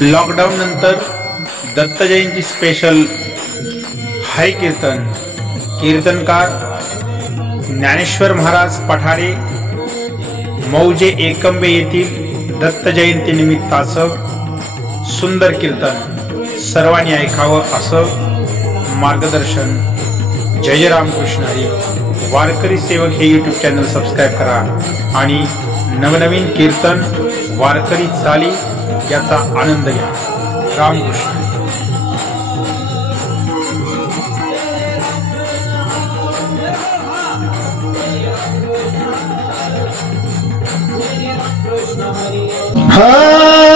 Lockdown नंतर Datta Jayanti special hi कीर्तन, कीर्तनकार ज्ञानेश्वर महाराज पठारे, मौजे एकंबे येथील दत्त जयंती निमित्ताचं सुंदर कीर्तन सर्वांनी ऐकावं असं मार्गदर्शन. जय रामकृष्ण हरी. वारकरी सेवक हे यूट्यूब चॅनल सबस्क्राईब करा आणि नवनवीन कीर्तन वारकरी चाली याचा आनंद घ्या. रामकृष्ण. भजा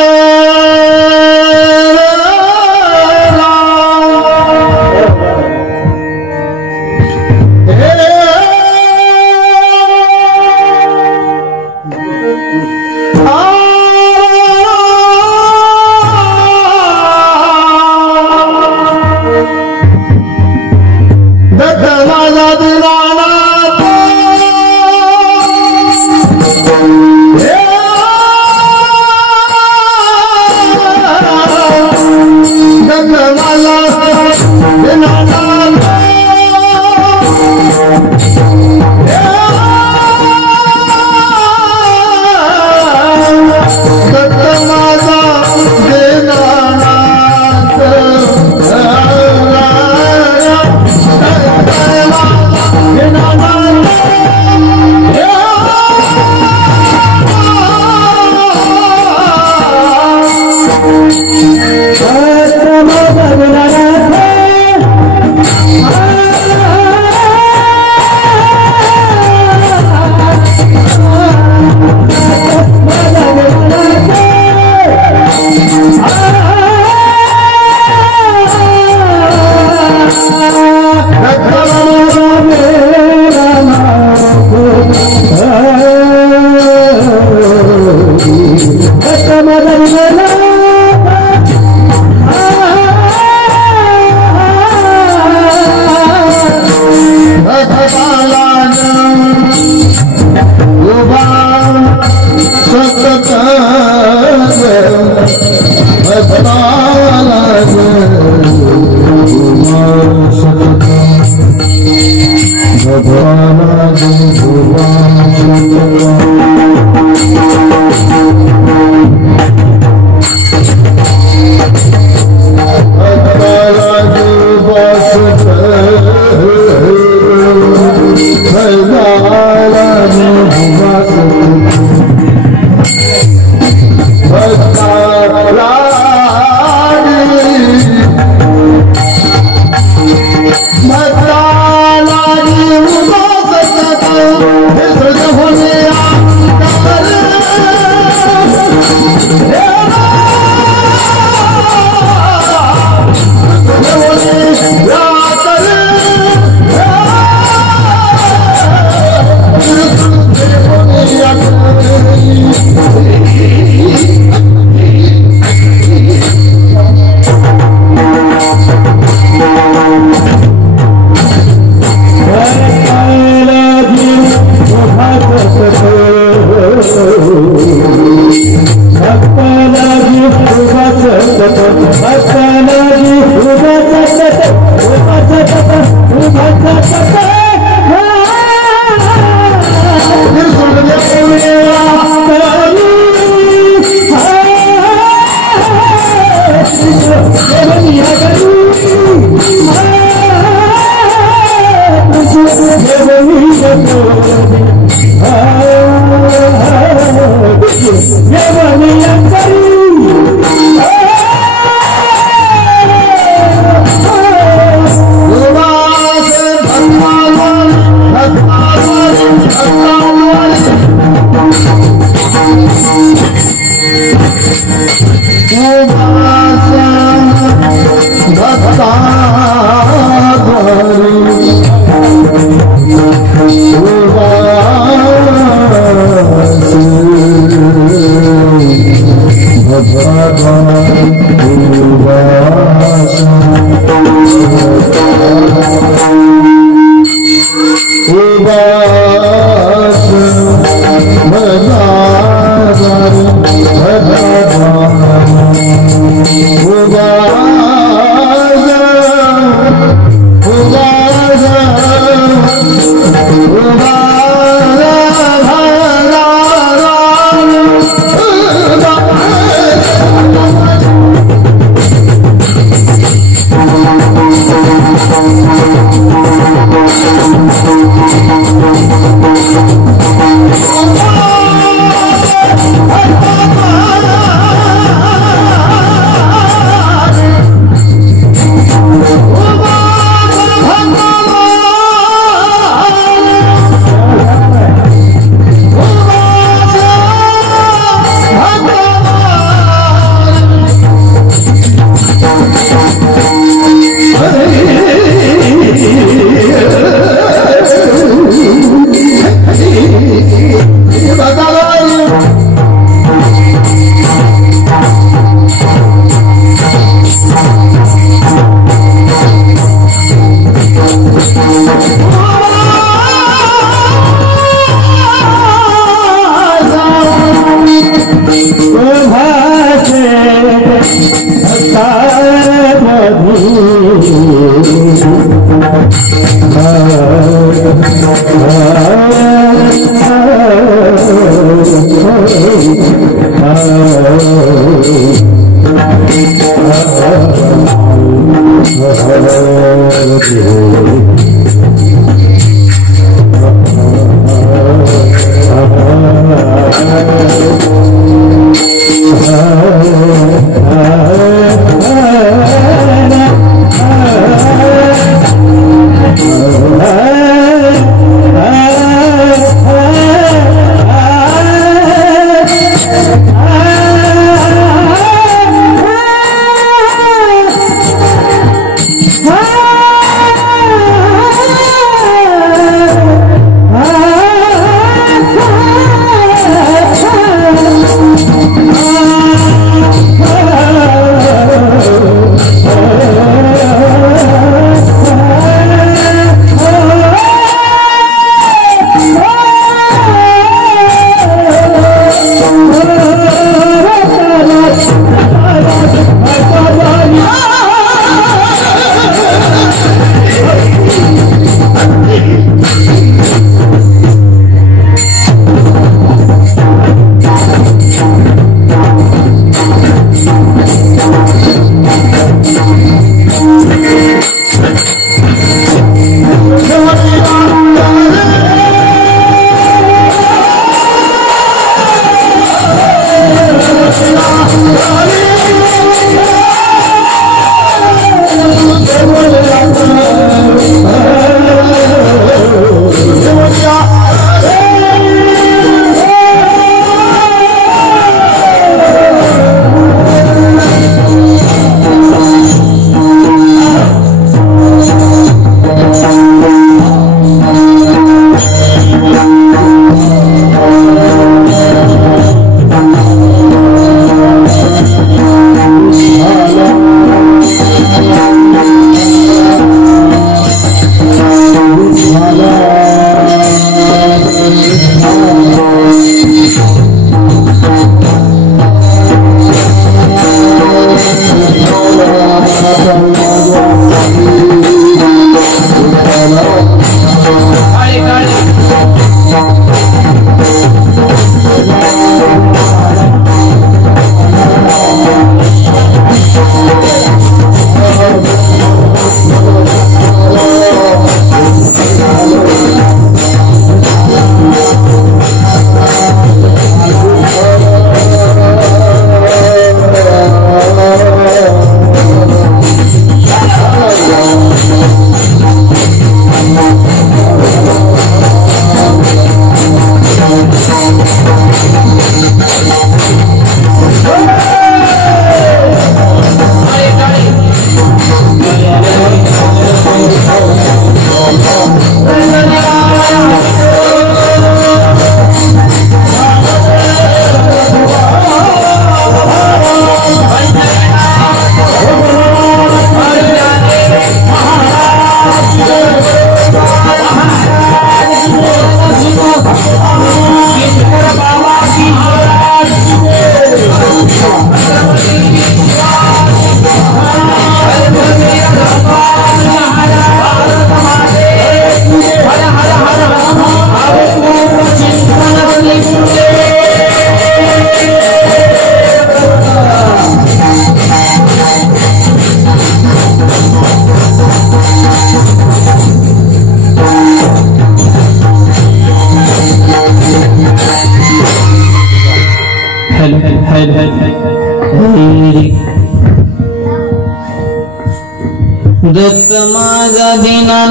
दत्त माझा दीनानाथ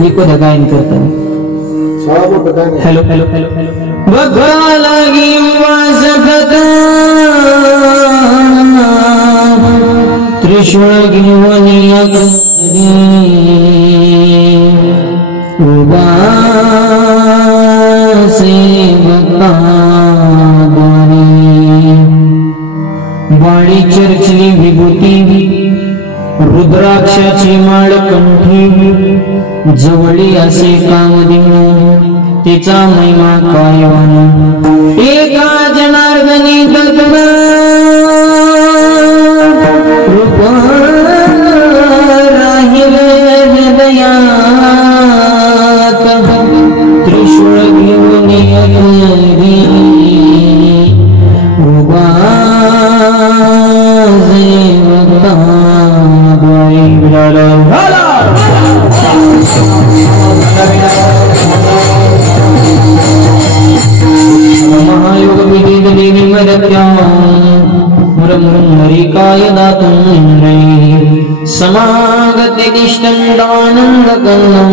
निकोदा गायन करताना हॅलो हॅलो हॅलो हॅलो बघा लागी वासकत त्रिशूळ घेऊन उभा सेवका वाणी चर्चली विभूती रुद्राक्षाची माळ कंठी जवळी असे कामदेव तिचा महिमा काय एका जनार्दनी दत्त मुरमुरमरिकाय दातुं समागतिष्ठन्दानन्दकन्दं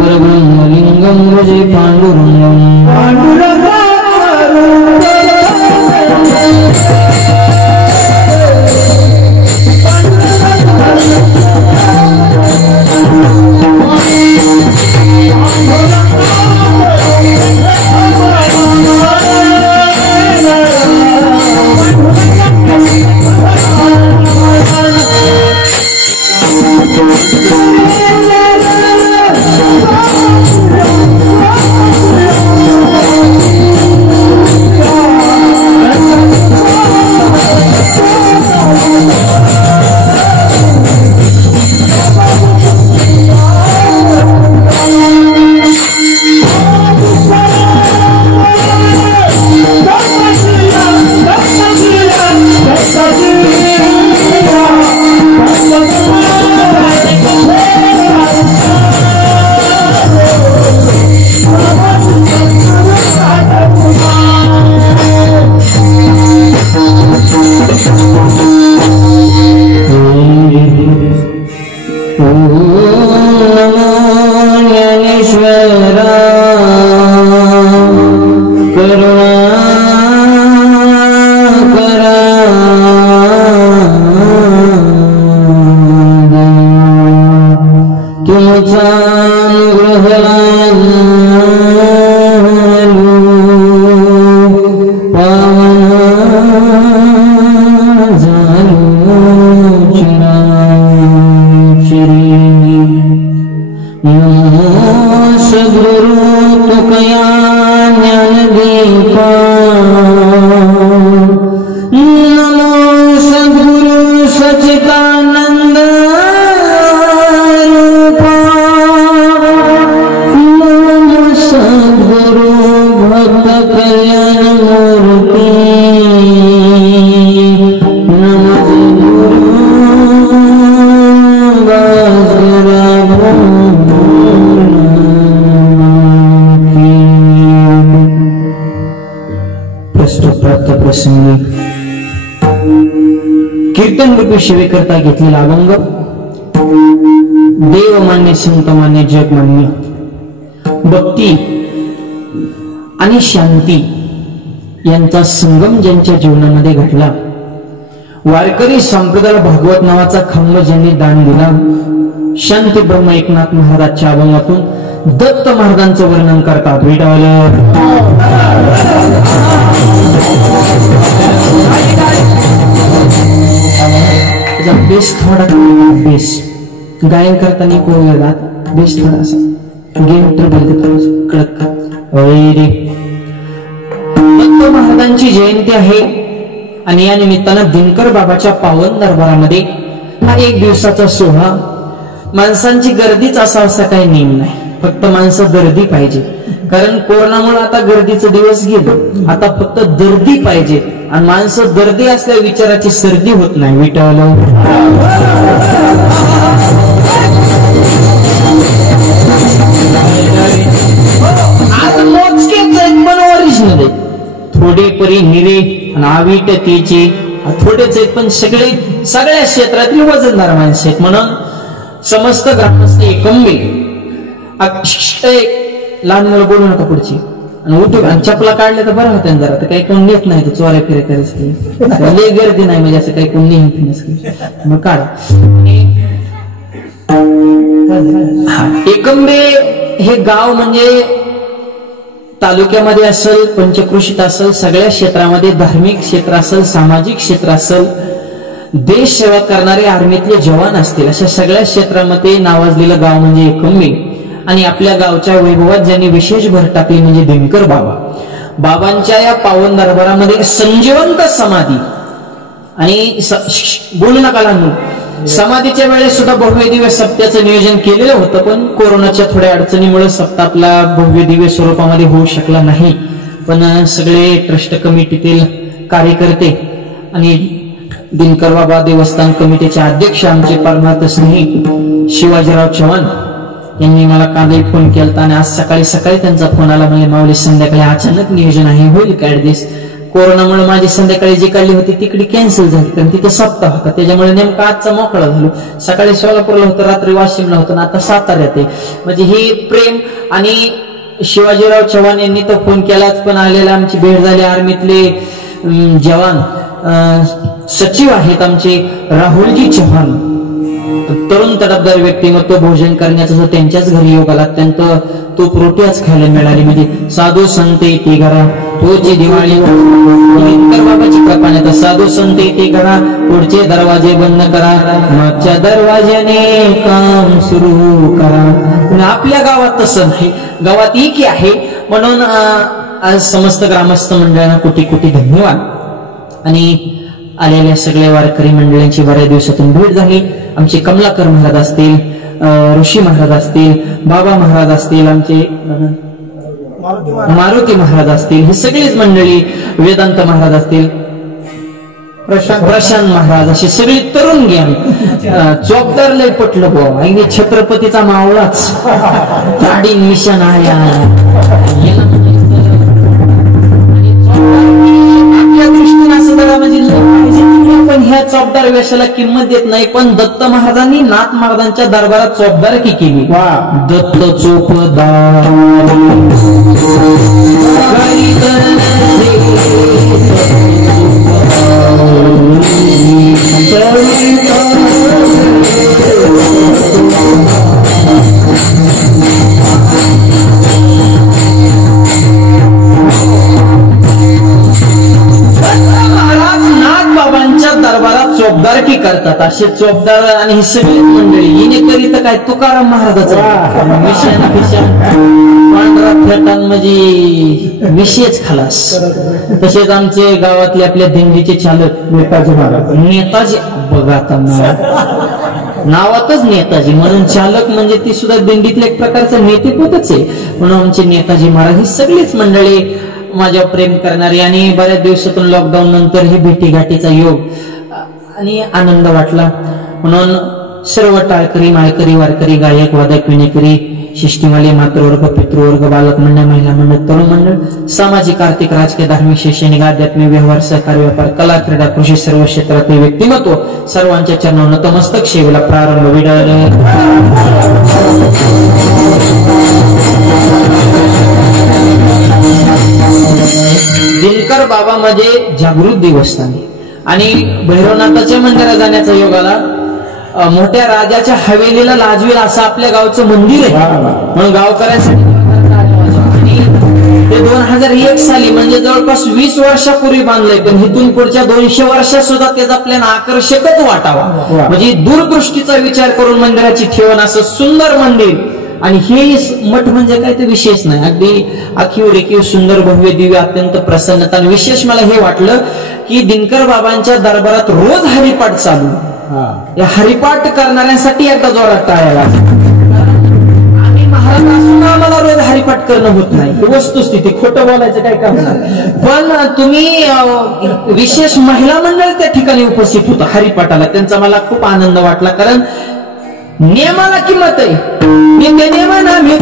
परब्रह्मलिङ्गं भजे पाण्डुरङ्गं कीर्तन रूपी शिवेकरता घेतलेला अभंग देवमान्य संतमान्य जगमान्य भक्ती आणि शांती यांचा संगम ज्यांच्या जीवनामध्ये घडला, वारकरी संप्रदायाला भागवत नावाचा खंब ज्यांनी दान दिला, शांती ब्रह्म एकनाथ महाराजच्या अभंगातून दत्त महाराजांचं वर्णन करतात. विठ्ठल बेस थोडा बेस गायन करताना कोळगात बेस थोडासा गेम ट्रबल कडक रे. दत्त महाराजांची जयंती आहे आणि या निमित्तानं दिनकर बाबाच्या पावन दरबारामध्ये हा एक दिवसाचा सोहळा. माणसांची गर्दीच असा काही नेम नाही, फक्त माणसं गर्दी पाहिजे. कारण कोरोनामुळे आता गर्दीचा दिवस गेलो, आता फक्त गर्दी पाहिजे आणि माणसं गर्दी असल्या विचाराची सर्दी होत नाही. विठ्ठल आता मोजकेच आहेत पण ओरिजिनल आहेत, थोडे परी निरे आणि आवीट तेचे थोडेच आहेत पण सगळ्या क्षेत्रातील वजनदार माणसं आहेत. म्हणून समस्त ग्रामस्थ एकंबे लहान मुलं बोलू नका पुढची आणि उठून आणि चपला काढल्या तर बरं होत्या जरा. तर काही कोण नेत नाही, चोऱ्या फिरे करायचं लय गर्दी नाही म्हणजे असं काही कोण नेहमी मग काढ. एकंबे हे गाव म्हणजे तालुक्यामध्ये असेल, पंचक्रोशीत असेल, सगळ्या क्षेत्रामध्ये धार्मिक क्षेत्र असेल, सामाजिक क्षेत्र असेल, देश सेवा करणारे आर्मीतले जवान असतील, अशा सगळ्या क्षेत्रामध्ये नावाजलेलं गाव म्हणजे एकंबे. आणि आपल्या गावच्या वैभवात ज्यांनी विशेष भर टाकली म्हणजे दिनकर बाबा. बाबांच्या या पावन दरबारामध्ये संजीवंत समाधी आणि बोलू नका लहान समाधीच्या वेळेस सुद्धा भव्य दिव्य सप्त्याचं नियोजन केलेलं होतं, पण कोरोनाच्या थोड्या अडचणीमुळे सप्ताह आपला भव्य दिव्य स्वरूपामध्ये होऊ शकला नाही. पण सगळे ट्रस्ट कमिटीतील कार्यकर्ते आणि दिनकर बाबा देवस्थान कमिटीचे अध्यक्ष आमचे परमार्थ स्नेही शिवाजीराव चव्हाण त्यांनी मला कालही फोन केला आणि आज सकाळी त्यांचा फोन आला. म्हणजे माऊली संध्याकाळी अचानक नियोजन आहे, होईल का ऍडजस्ट? कोरोनामुळे माझी संध्याकाळी जी काढली होती तिकडे कॅन्सल झाली, कारण तिथे सप्ताह होता. त्याच्यामुळे नेमका आजचा मोकळा झालो. सकाळी सोलापूरला होतं, रात्री वाशिमला होतं, आता साताऱ्यात आहे. म्हणजे ही प्रेम. आणि शिवाजीराव चव्हाण यांनी तो फोन केलाच, पण आलेला आमची भेट झाली. आर्मीतले जवान सचिव आहेत आमचे राहुलजी चव्हाण, तरुण तडफदार व्यक्तिमत्व. भोजन करण्याचा जो त्यांच्याच घरी योग आला, त्यांचं तूप रोटी आज खायला मिळाली. म्हणजे साधू संत येते घरा तोची दिवाळी. बाबाची कृपा. साधू संत येते घरा, पुढचे दरवाजे बंद करा, मागच्या दरवाज्याने काम सुरू करा. आपल्या गावात तसं नाही, गावात एकी आहे. म्हणून आज समस्त ग्रामस्थ मंडळांना कोटी कोटी धन्यवाद. आणि आलेल्या सगळ्या वारकरी मंडळींची बऱ्याच दिवसातून भेट झाली. आमचे कमलाकर महाराज असतील, ऋषी महाराज असतील, बाबा महाराज असतील, आमचे मारुती महाराज असतील, हे सगळीच मंडळी, वेदांत महाराज असतील, प्रशांत महाराज, अशी सगळी तरुण गॅंग. चौकदार लय पटलं बुवा, आणि छत्रपतीचा मावळाच दाढी मिशन आहे. आपल्या दृष्टीने असं जरा म्हणजे पण ह्या चौकदार वेशाला किंमत देत नाही. पण दत्त महाराजांनी नाथ महाराजांच्या दरबारात चौकदारकी केली. दत्त चोपदार दरबारात चोपदारकी करतात. असे चोपदार आणि ही सगळी मंडळी हिने करीत काय तुकाराम महाराजाचा मिशन पांढरा फेटान म्हणजे विषयच खलास. तसेच आमचे गावातले आपल्या दिंडीचे चालक नेताजी महाराज, नेताजी बघा आता नावातच नेताजी म्हणून चालक म्हणजे ती सुद्धा दिंडीतले एक प्रकारचं नेतेपदच आहे. म्हणून आमचे नेताजी महाराज ही सगळीच मंडळी माझ्यावर प्रेम करणारी. आणि बऱ्याच दिवसातून लॉकडाऊन नंतर हे भेटीगाठीचा योग आणि आनंद वाटला. म्हणून सर्व टाळकरी, माळकरी, वारकरी, गायक, वादक, विणेकरी, शिष्टीमाले, मातृवर्ग, पितृवर्ग, बालक मंडळ, महिला मंडळ, तरुण मंडळ, सामाजिक, आर्थिक, राजकीय, धार्मिक, शैक्षणिक, आध्यात्मिक, व्यवहार, सहकार, व्यापार, कला, क्रीडा, कृषी, सर्व क्षेत्रातील व्यक्तिमत्व सर्वांच्या चरणावर नतमस्तक सेवेला प्रारंभ. विडळ दिनकर बाबा म्हणजे जागृत देवस्थान आणि भैरवनाथाच्या मंदिरात जाण्याचा योग आला. मोठ्या राजाच्या हवेलीला लाजवेल असं आपल्या गावचं मंदिर आहे. म्हणून गावकऱ्यांसाठी ते 2001 साली म्हणजे जवळपास 20 वर्षापूर्वी बांधलंय. पण इथून पुढच्या 200 वर्षात सुद्धा त्याचा आपल्याला आकर्षकच वाटावा. म्हणजे दूरदृष्टीचा विचार करून मंदिराची ठेवण असं सुंदर मंदिर. आणि हे मठ म्हणजे काय ते विशेष नाही, अगदी आखीव रेखीव सुंदर भव्य दिव्य अत्यंत प्रसन्नता. आणि विशेष मला हे वाटलं की दिनकर बाबांच्या दरबारात रोज हरिपाठ चालू. या हरिपाठ करणाऱ्यांसाठी एकदा जोरात टाळ्या. आम्ही महाराज असून आम्हाला रोज हरिपाठ करणं होत नाही, वस्तुस्थिती, खोटं बोलायचं काय काम नाही. पण तुम्ही विशेष महिला मंडळ त्या ठिकाणी उपस्थित होतं हरिपाठाला, त्यांचा मला खूप आनंद वाटला. कारण नियमाला किंमत आहे. मी ते नियमाना मी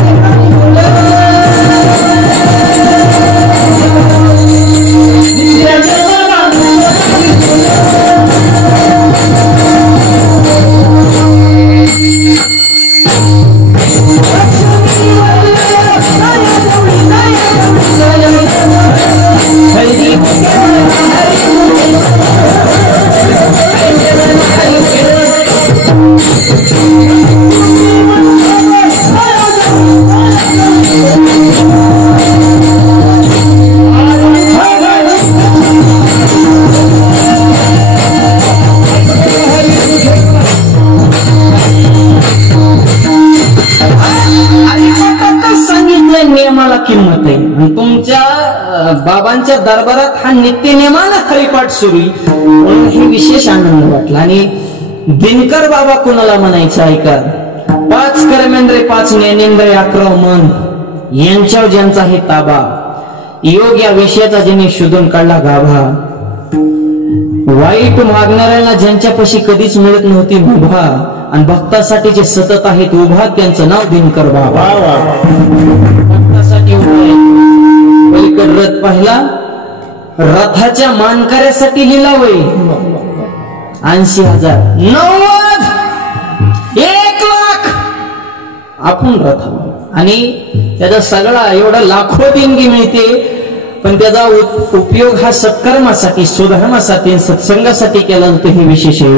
नियमाला किंमत आहे. तुमच्या बाबांच्या दरबारात हा नित्य नियमाला हरिपाठ सुरू म्हणून हे विशेष आनंद वाटला. आणि दिनकर बाबा कोणाला म्हणायचं ऐका. 5 कर्मेंद्रे 5 ज्ञानेंद्रे 11 मन यांच्यावर ज्यांचा हे ताबा, योग या विषयाचा ज्यांनी शोधून काढला गाभा, वाईट मागणाऱ्यांना ज्यांच्यापाशी कधीच मिळत नव्हती मुभा, आणि भक्तासाठी जे सतत आहेत उभा त्यांचं नाव दिनकर बाबा. भक्तासाठी उभा आहे. पलीकड रथ पाहिला, रथाच्या मानकऱ्यासाठी लिलाव आहे 80,000 90 1,00,000 आपण रथ आणि त्याचा सगळा एवढा लाखो देणगी मिळते, पण त्याचा उपयोग हा सत्कर्मासाठी सुधर्मासाठी सत्संगासाठी केला जातो. हे विशेष आहे.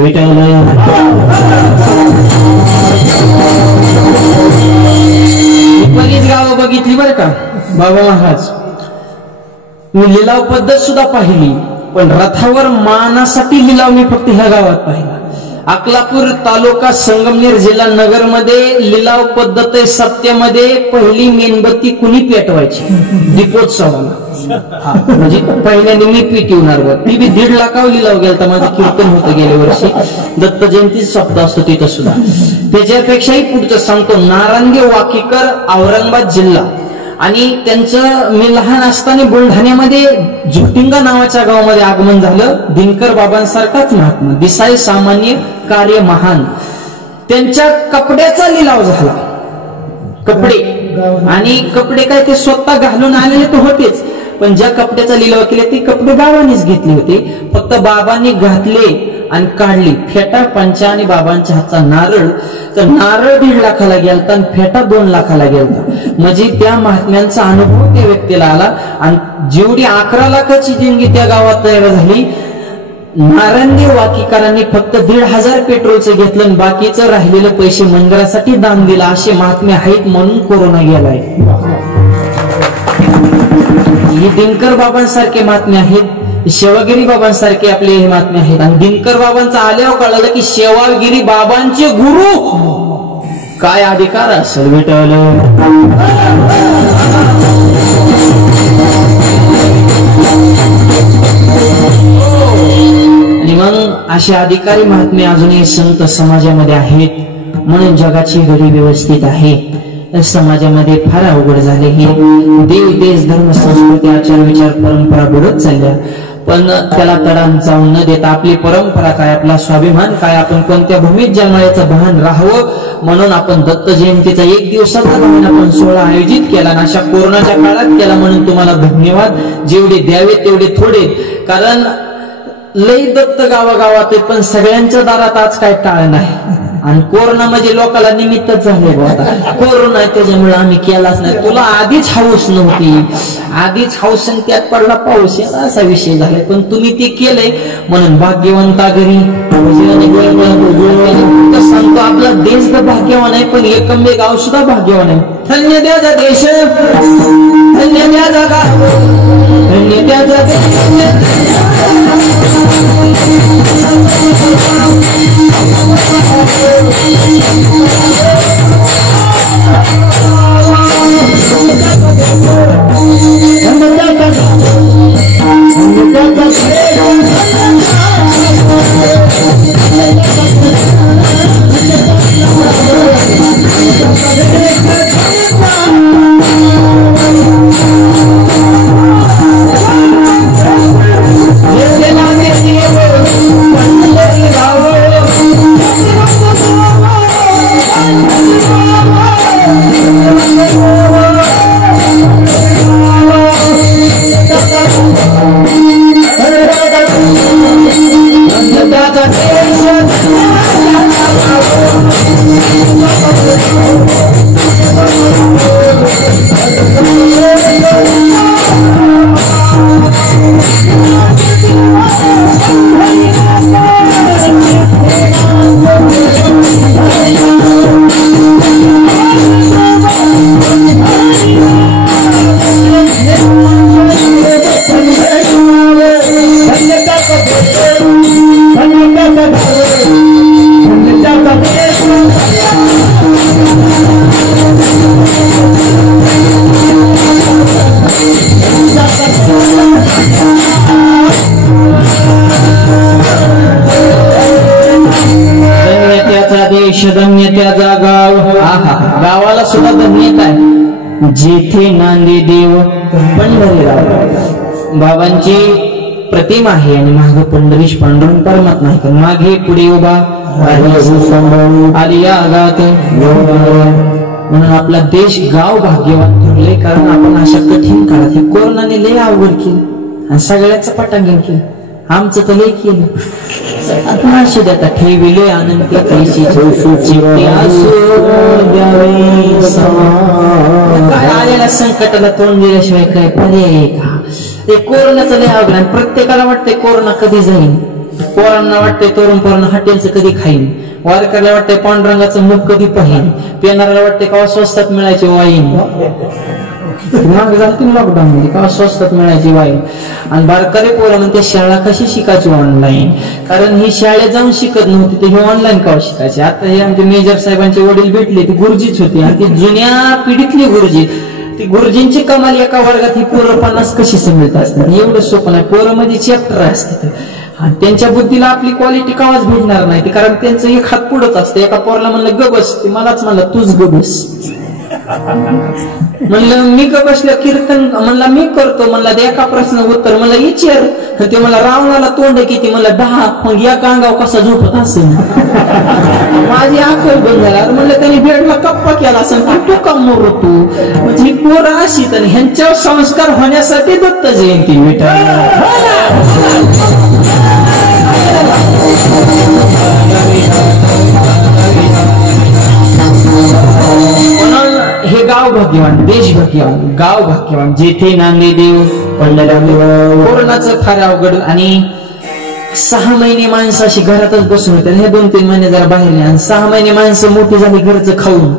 बरीच गावं बघितली बरं का बाबा महाराज, मी लिलाव पद्धत सुद्धा पाहिली, पण रथावर मानासाठी लिलाव मी फक्त ह्या गावात पाहिला. अकलापूर तालुका संगमनेर जिल्हा नगर मध्ये लिलाव पद्धत आहे. सप्त्यामध्ये पहिली मेणबत्ती कुणी पेटवायची दीपोत्सवाला, म्हणजे पहिल्यांदा मी पेटवणार वर ती बी 1.5 लाखावर लिलाव गेला. माझं कीर्तन होतं गेल्या वर्षी, दत्त जयंती सप्ताह असतो तिथं सुद्धा. त्याच्यापेक्षाही पुढचं सांगतो, नारायणदेव वाकीकर औरंगाबाद जिल्हा, आणि त्यांचं मी लहान असताना बुलढाण्यामध्ये जुटिंगा नावाच्या गावामध्ये आगमन झालं. दिनकर बाबांसारखाच महात्मा, दिसाई सामान्य, कार्य महान. त्यांच्या कपड्याचा लिलाव झाला. कपडे आणि कपडे काय ते स्वतः घालून आलेले तर होतेच, पण ज्या कपड्याचा लिलाव केला ते कपडे बाबांनीच घेतले होते. फक्त बाबांनी घातले आणि काढली. फेटा पंचा आणि बाबांच्या हातचा नारळ, तर नारळ 1.5 लाखाला गेलता आणि फेटा 2 लाखाला गेलता. म्हणजे त्या महात्म्यांचा अनुभव त्या व्यक्तीला आला. आणि जेवढी 11 लाखाची देणगी त्या गावात तयार झाली, नारायणदेव वाकीकरांनी फक्त 1,500 पेट्रोलचं घेतलं आणि बाकीचं राहिलेले पैसे मंदिरासाठी दान दिलं. असे महात्मे आहेत म्हणून कोरोना गेलाय. हे दिनकर बाबांसारखे महात्मे आहेत, शेवागिरी बाबांसारखे आपले हे महात्मे आहेत. आणि दिनकर बाबांचा आल्यावर कळलं की शेवागिरी बाबांचे गुरु काय अधिकार असेल विठ्ठल. आणि मग असे अधिकारी महात्मे अजूनही संत समाजामध्ये आहेत, म्हणून जगाची घडी व्यवस्थित आहे. समाजामध्ये फार अवघड झाले. हे देव देश धर्म संस्कृती आचार विचार परंपरा बुडत चालल्या, पण त्याला तडा जाऊन न देता आपली परंपरा काय, आपला स्वाभिमान काय, आपण कोणत्या भूमीत जन्माचं भान राहावं म्हणून आपण दत्त जयंतीचा 1 दिवसाचा भान आपण सोहळा आयोजित केला. आणि अशा कोरोनाच्या काळात केला, म्हणून तुम्हाला धन्यवाद. जेवढे द्यावे तेवढे थोडे, कारण लई दत्त गावागावात आहे, पण सगळ्यांच्या दारात आज काय टाळ नाही. आणि कोरोना म्हणजे लोकांना निमित्तच झाले. कोरोना आहे त्याच्यामुळे आम्ही केलाच नाही. तुला आधीच हाऊस नव्हती, आधीच हाऊस आणि त्यात पडला पाऊस, असा विषय झाला. पण तुम्ही ते केलंय म्हणून भाग्यवंता घरी सांगतो. आपला देश तर भाग्यवान आहे, पण एकंबे गाव सुद्धा भाग्यवान आहे. धन्य द्याचा देश, धन्य द्याचा गाव, धन्य द्याचा देश. धन्यतेचा गाव. गावाला सुद्धा धन्यता आहे. जेथे नांदे देव पंढरीराव बाबांची प्रतिमा आहे आणि मागे पंढरीश पांडुरंग परमात्मा आहे. मागे पुढे उभा आली या आगात म्हणून आपला देश गाव भाग्यवान ठरले, कारण आपण अशा कठीण काळात हे कोरोनाने लय अवघड केलं आणि सगळ्याच पटांगण केलं, आमचं तर लय केलं. असू द्या ठेविले आनंद काय आलेल्या संकटाला तोंड दिल्याशिवाय काय पर्याय का? ते कोरोनाचं लय अवघड. प्रत्येकाला वाटतंय कोरोना कधी जाईल, पोरांना वाटतंय तरुण पोरांना हॉटेलचं कधी खाईन, वारकऱ्याला वाटतंय पांडुरंगाचं मुख कधी पाहिन, पेनाराला वाटतंय का स्वस्तात मिळायची वाईन. लॉकडाऊन मध्ये का स्वस्तात मिळायची वाईन. आणि बारकारे पोरं म्हणते शाळा कशी शिकायची ऑनलाईन, कारण ही शाळेत जाऊन शिकत नव्हती तर हे ऑनलाईन का शिकायचे. आता हे आमचे मेजर साहेबांचे वडील भेटले, ती गुरुजीच होती आणि ती जुन्या पिढीतली गुरुजी. ती गुरुजींची कमाल एका वर्गात ही पोरं 50 कशी समजत असतात, एवढं सोपं नाही. पोरं मध्ये चॅप्टर असते आणि त्यांच्या बुद्धीला आपली क्वालिटी कावाच भेटणार नाही, कारण त्यांचं एक हात पुढंच असतं. एका पोराला म्हणलं गबस, ते मलाच म्हणलं तूच गबस. म्हणलं मी का बसल्या कीर्तन, म्हणला मी करतो. म्हणला एका प्रश्न उत्तर, मला विचार. ते मला रावणाला तोंड किती, मला 10. मग या कांगाव कसा झोपत असेल. माझी आखल बंद झाला. म्हणलं त्यांनी बेडला कप्पा केला असेल, तू का मोरतो. म्हणजे पोरं अशी तर ह्यांच्यावर संस्कार होण्यासाठी दत्त जयंती हे गाव भाग्यवान, देश भाग्यवान, गाव भाग्यवान. जेथे नांदे देव पडलेला कोरोनाचं फार अवघड. आणि 6 महिने माणसं अशी घरातच बसून होते. हे 2-3 महिने जरा बाहेर नाही. आणि 6 महिने माणसं मोठी झाली घरचं खाऊन,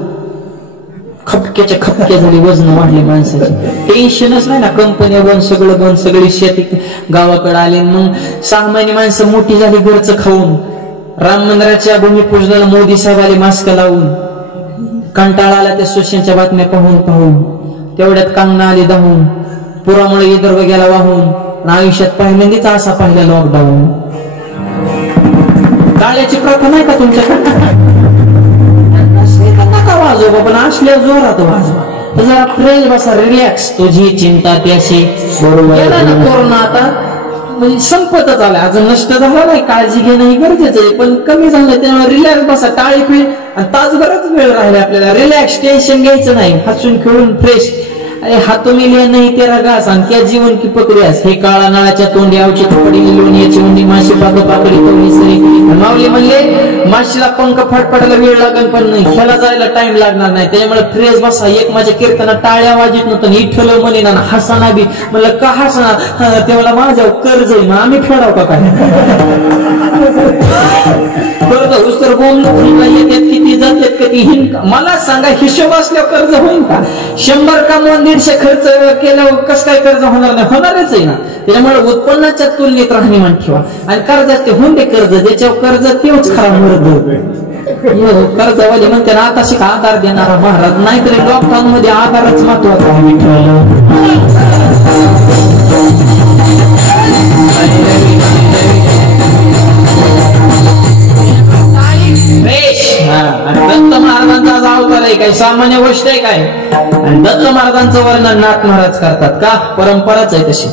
खपक्याच्या खपक्या झाली, वजन वाढली माणसाची. टेन्शनच नाही ना, कंपन्या बंद, सगळं बंद, सगळी शेती गावाकडे आली. मग 6 महिने माणसं मोठी झाली घरचं खाऊन. राम मंदिराच्या भूमिपूजनाला मोदी साहेब आले मास्क लावून. कंटाळा आला त्या सोशलच्या बातम्या पाहून पाहून. तेवढ्यात कांगना आली धावून. पुरामुळे विदर्भ गेला वाहून. आयुष्यात पहिल्यांदाच असा पाहिला लॉकडाऊन. टाळ्याची प्रथा नाही का तुमच्याकडे? नका वाजवा, पण असल्या जोरात वाजवा. जरा फ्रेश बसा, रिलॅक्स. तुझी चिंता त्याशी गेला ना कोरोना, आता म्हणजे संपतच आलाय, अजून नष्ट झाला नाही. काळजी घेणं ही गरजेचं आहे, पण कमी झालं. त्यामुळे रिलॅक्स बसा, टाळी पिळ. आणि तासभरच वेळ राहिला आपल्याला. रिलॅक्स, टेन्शन घ्यायचं नाही, हसून खेळून फ्रेश. अरे हातो मिलिया नाही तेरा घास आणि त्या जीवन की पकड्यास. हे काळा नाळाच्या तोंडी आवची पडी लोणीची उंडी माशी पाक पाकडी तोडी सरी. माऊली म्हणले माशीला पंख फडफडायला वेळ लागेल, पण ह्याला जायला टाइम लागणार नाही. त्याच्यामुळे फ्रेश बसा. एक माझ्या कीर्तनात टाळ्या वाजित नव्हतं, इठल म्हणे ना हसाना बी. म्हणलं का हसणार, तेव्हा माझ्यावर कर्ज आहे, मग आम्ही फेडाव का काय? कर्ज उसर बोलून येतात किती जातात कधी हिंद. मला सांगा, हिशोब असल्यावर कर्ज होईल का? 100 कामावर 150 खर्च केल्यावर कसं काय कर्ज होणार नाही? होणारच आहे ना. त्याच्यामुळे उत्पन्नाच्या तुलनेत राहणीमान ठेवा. आणि कर्जात ते होऊन दे कर्ज, ज्याच्यावर कर्ज तेच खरा मर्द. कर्जवाली म्हणते ना आता शिका आधार देणारा महाराज, नाहीतरी लॉकडाऊन मध्ये आधारच महत्वाचा आहे. दत्त महाराजांचा आज अवतार आहे काय? सामान्य गोष्ट आहे काय? आणि दत्त महाराजांचं वर्णन नाथ महाराज करतात का? परंपराच आहे तशी.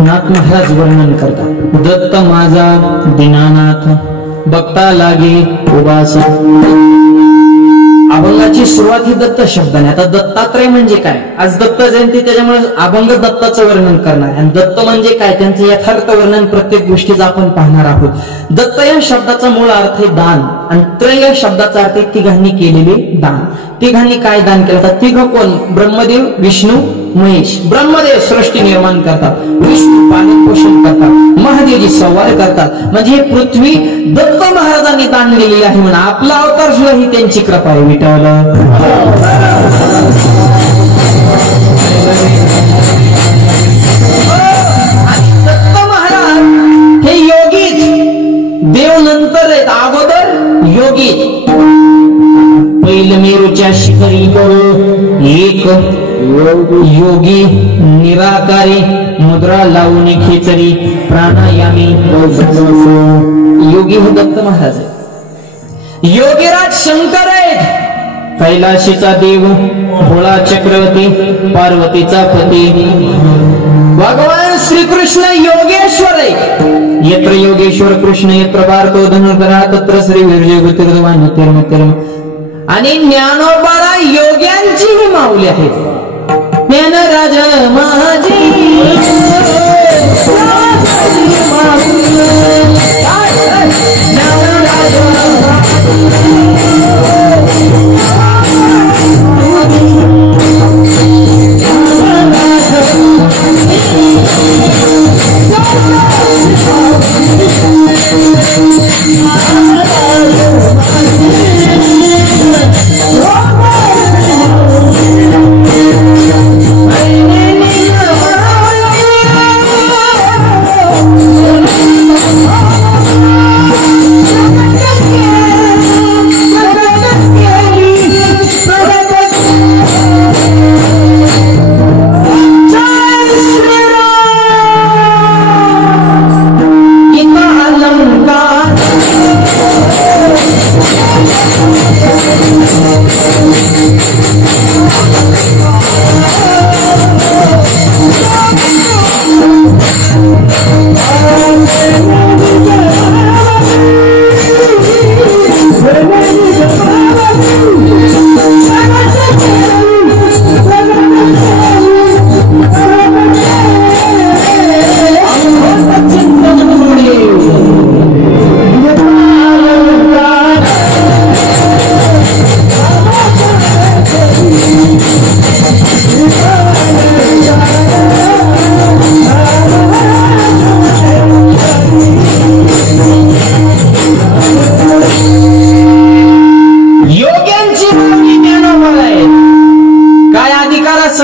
नाथ महाराज वर्णन करतात. दत्त माझा दीनानाथ बघता लागे उभास. अभंगाची सुरुवात ही दत्त शब्दाने. आता दत्तात्रय म्हणजे काय? आज दत्त जयंती, त्याच्यामुळे अभंग दत्ताचं वर्णन करणार. आणि दत्त म्हणजे काय, त्यांचं यथार्थ वर्णन प्रत्येक गोष्टीचं आपण पाहणार आहोत. दत्त या शब्दाचा मूळ अर्थ आहे दान, आणि त्रय या शब्दाचा अर्थ आहे तिघांनी केलेले दान. तिघांनी काय दान केलं? तर तिघ कोण? ब्रह्मदेव, विष्णू, महेश. ब्रह्मदेव सृष्टी निर्माण करतात, विष्णू पालन पोषण करतात, महादेवजी संवार करतात. म्हणजे ही पृथ्वी दत्त महाराजांनी दान दिलेली आहे म्हणा. आपला अवतार सुद्धा ही त्यांची कृपा आहे. विठ्ठल नीलमेरूच्या शिखरी एक योगी निराकारी मुद्रा लावून खेचरी प्राणायामी योगी हे दत्त महाराज आहे। योगीराज शंकर आहेत, कैलाशीचा देव भोळा चक्रवर्ती पार्वतीचा पती भगवान श्रीकृष्ण योगेश्वर आहे। यत्र योगेश्वर कृष्ण यत्र पार्थो धनुर्धरा तत्र श्री वीर्यगतिर्वाण तिर्म आणि ज्ञानोबाला योग्यांचीही माऊली आहेत। ज्ञानराज माझी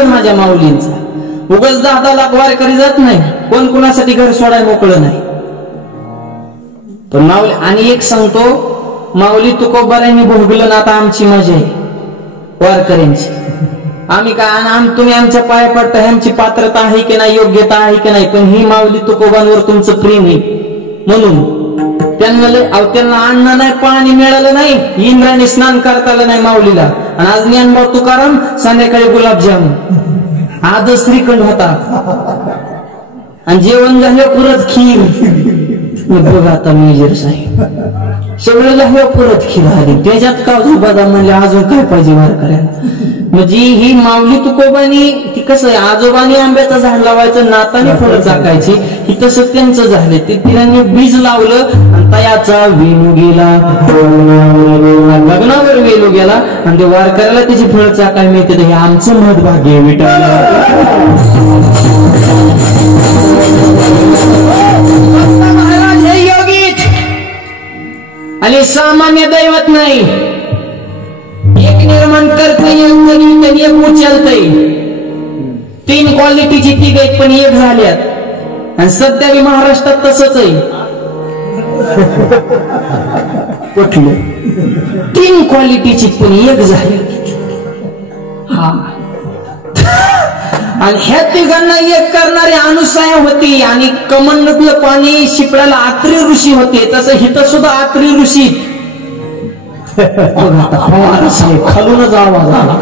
माझ्या माऊलींचा उगाच 10 लाख वारकरी जात नाही, कोण कुणासाठी घर सोडाय मोकळं नाही। पण माऊली आणि एक सांगतो, माऊली तुकोबारांनी भोगलं ना आता आमची मजा आहे वारकऱ्यांची। आम्ही काय तुम्ही आमच्या पाया पडता, ह्यांची पात्रता आहे की नाही, योग्यता आहे की नाही, पण ही माऊली तुकोबांवर तुमचं प्रेम आहे म्हणून त्यांना अन्न नाही पाणी मिळालं नाही, इंद्राने स्नान करता आलं नाही माऊलीला। आणि आज ज्ञानभाऊ तुकाराम संध्याकाळी गुलाबजाम, आज श्रीखंड होता आणि जेवण झालं परत खीर। बघा आता मेजर साहेब सगळं झालं परत खीर आली, त्याच्यात काजू बदाम म्हणले अजून काय पाहिजे वारकऱ्यांना। म्हणजे ही माऊली तुकोबानी ती कसं आहे, आजोबानी आंब्याचं झाड लावायचं, नाताने फळं चाकायची, ही तसं त्यांचं झालं। ते तिरांनी बीज लावलं आणि तयाचा वेणू गेला, लग्नावर वेलू गेला आणि ते वारकऱ्याला त्याची फळं चाकाय मिळते। हे आमचं महत्भाग्य विटायला महाराज हे योगीच आणि सामान्य दैवत नाही, एक निर्माण करता येईल, एक उचलतय। 3 क्वालिटीची तिघ आहेत पण एक झाल्यात आणि सध्या महाराष्ट्रात तसंच आहे। कुठलं 3 क्वालिटीची पण एक झाली, हा। आणि ह्या तिघांना एक करणारी अनुसया होती आणि कमंडलूतलं पाणी शिपडायला आत्री ऋषी होते, तसं हित सुद्धा आत्री ऋषी खालूनच आवाज आला।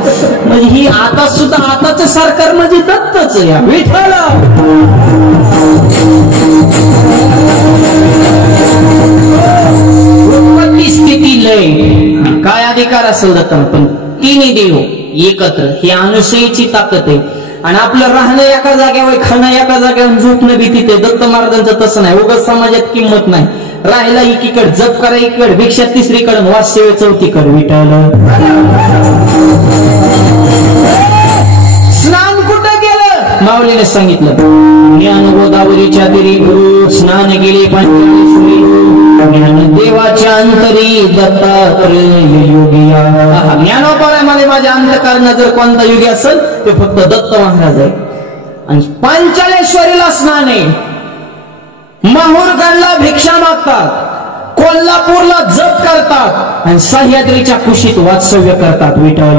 म्हणजे ही आता सुद्धा आताच सरकार म्हणजे दत्तच या विठ्ठल। उत्पत्ती स्थिती लय काय अधिकार असेल दत्त, पण तिन्ही देव एकत्र ही अनुसयेची ताकद आहे। आणि आपलं राहणं एका जागेवर, खाणं एका जागेवर, झोपणं बी तिथे। दत्त महाराजांचं तसं नाही, उगाच समाजात किंमत नाही। राहिला एकीकडे, जप करा एकीकडे, भिक्षा तिसरीकडे, वास्तव्य चौथीकडे विटायला। स्नान कुठं केलं माऊलीने सांगितलं, ज्ञान गोदावरीच्या तीरी स्नान गेले पंचेश्वरी, ज्ञान देवाच्या अंतरी दत्तात्रेय योगिया। ज्ञानोबा मला माझ्या अंतःकरणात जर कोणता योगी असेल ते फक्त दत्त महाराज आहे। आणि पंचलेश्वरीला स्नान आहे, माहूर गडला भिक्षा मागतात, कोल्हापूरला जप करतात आणि सह्याद्रीच्या कुशीत वास्तव्य करतात. विठ्ठल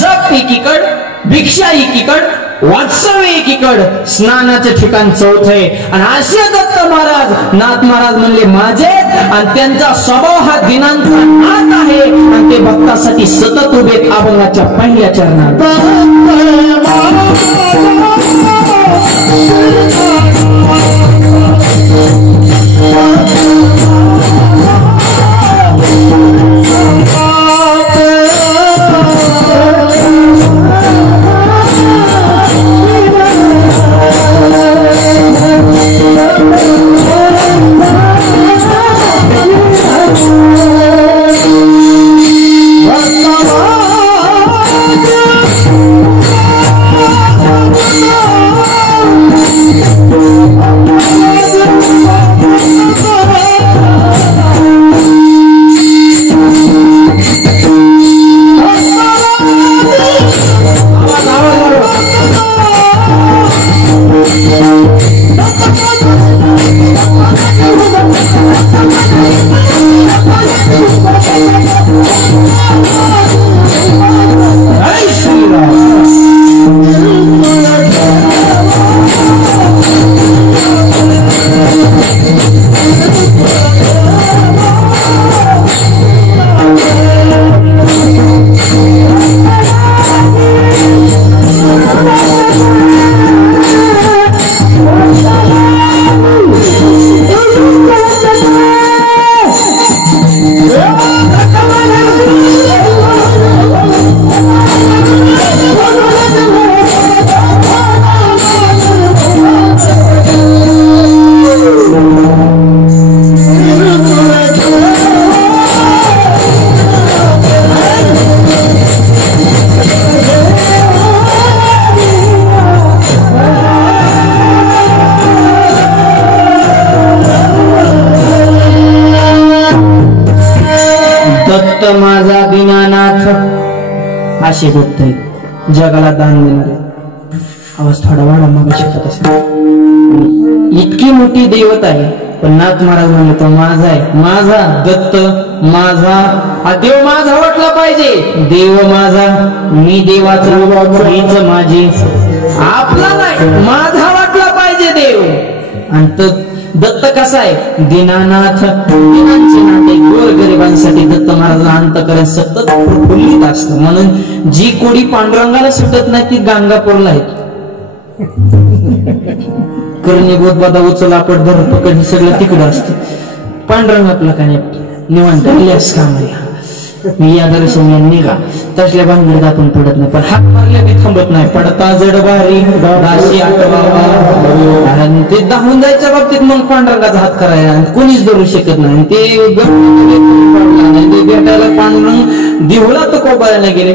जप एकीकड, भिक्षा एकीकड, वास्तव्य एकीकड, स्नानाचे ठिकाण चौथे. आणि असे दत्त महाराज, नाथ महाराज म्हणले माझे, आणि त्यांचा स्वभाव हा दिनांचा नाथ आहे, आणि ते भक्तासाठी सतत उभे अभंगाच्या पहिल्या चरणात. माझा दीनानाथ असे भक्त आहेत, जगाला दान देणारे. आवाज थोडा वाढा, मग शकत असेल. इतकी मोठी दैवत आहे, पण नाथ महाराज म्हणले तो माझा आहे, माझा दत्त माझा, हा देव माझा वाटला पाहिजे. देव माझा, मी देवाचा, हीच माझी, आपला नाही, माझा वाटला पाहिजे देव. आणि दत्त कसा आहे, दीनानाथ, दीनांचे नाते, गोरगरिबांसाठी दत्त महाराज अंतःकरण सतत प्रफुल्लित असतं. म्हणून जी कोडी पांडुरंगाला सुटत नाही ती गाणगापूरला आहे. करणीभूत बाधा उचल आपट धर पकड हे सगळं तिकडं असतं. पांडुरंग आपला काय निवांत रिलॅक्स काम आहे. मी या दर्शन निघा तसल्या भानगडीत आपण पडत नाही, पण हात मारल्या मी थांबत नाही. पडता जड बारी राशी आठवावा, आणि ते दाहून जायच्या बाबतीत मग पांडुरंगाचा हात करायला कोणीच धरू शकत नाही. ते भेटायला पांडुरंग देवळा तो कोबायला गेले.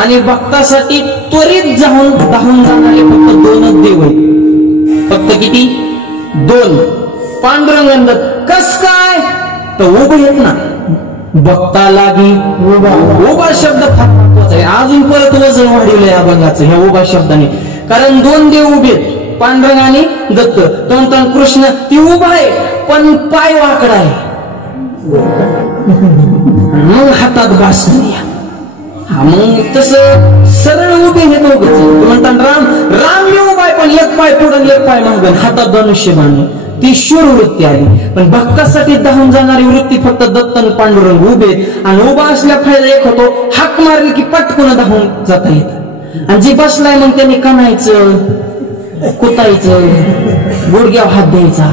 आणि भक्तासाठी त्वरित धावून जाणारे फक्त दोनच देव आहेत. फक्त किती? दोन. पांडुरंग कस काय तर उभे आहेत ना, भक्ता लागी उभा. उभा शब्द फार महत्वाचा आहे. अजून परत वजन वाढवलंय अभंगाचं ह्या उभा शब्दाने. कारण दोन देव उभे आहेत, पांडुरंग आणि दत्त. तन कृष्ण ती उभा आहे पण पाय वाकडा आहे, मग हातात बासरी. हा मग तसं सरळ उभे हे दोघच म्हणतात. राम मी उभा आहे पण एक पाय पुढे एक पाय मागून, हातात धनुष्य बांधून. ती शूर वृत्ती आली. पण भक्तासाठी धावून जाणारी वृत्ती फक्त दत्त आणि पांडुरंग उभे. आणि उभा असल्या फायदा एक होतो, हाक मारली की पटकन धावून जाता येत. आणि जी बसलाय मग त्यांनी कणायचं कुतायचं, गुडघ्यावर हात द्यायचा.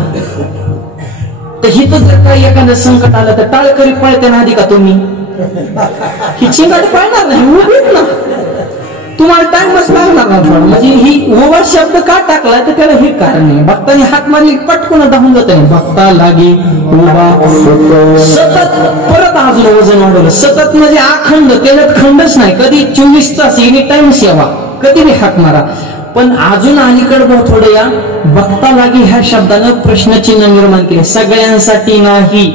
तर हिथं जर काही एखादं संकट आलं तर टाळकरी पळते ना आधी का तुम्ही? ही चिंगाट पळणार नाही, उभीच ना. तुम्हाला टाइमच लागणार ना थोडा. म्हणजे ही ओवा शब्द का टाकलाय तर त्याला हे कारण आहे. भक्तांनी हात मारली पटकन धावून जात नाही. भक्ता लागी उभा सतत, परत अजून वजन वाढवलं. सतत म्हणजे अखंड, त्याच्यात खंडच नाही. कधी 24 तास एनी टाइम सेवा, कधी बी हाक मारा. पण अजून अलीकडे थोडं या भक्ता लागी ह्या शब्दानं प्रश्नचिन्ह निर्माण केले. सगळ्यांसाठी नाही,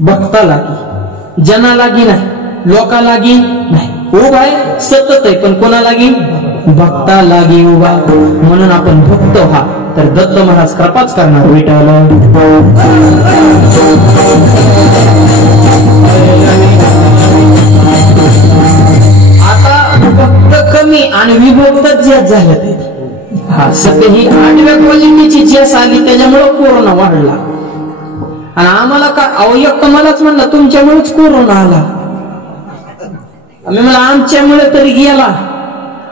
भक्ता लागी, जना लागी नाही, लोका लागी नाही. उभा आहे सतत आहे, पण कोणा लागी? भक्ता लागी उभा. म्हणून आपण भक्त व्हा. तर दत्त महाराज कृपाच करणार. विठ्ठल आता भक्त कमी आणि विभक्त ज्यात झाले ते. हा सगळे ही 8व्या क्वालिटीची ज्यास आली त्याच्यामुळे कोरोना वाढला. आणि आम्हाला का अवयक्त मलाच म्हणलं तुमच्यामुळेच कोरोना आला. आम्ही मला आमच्यामुळे तरी गेला.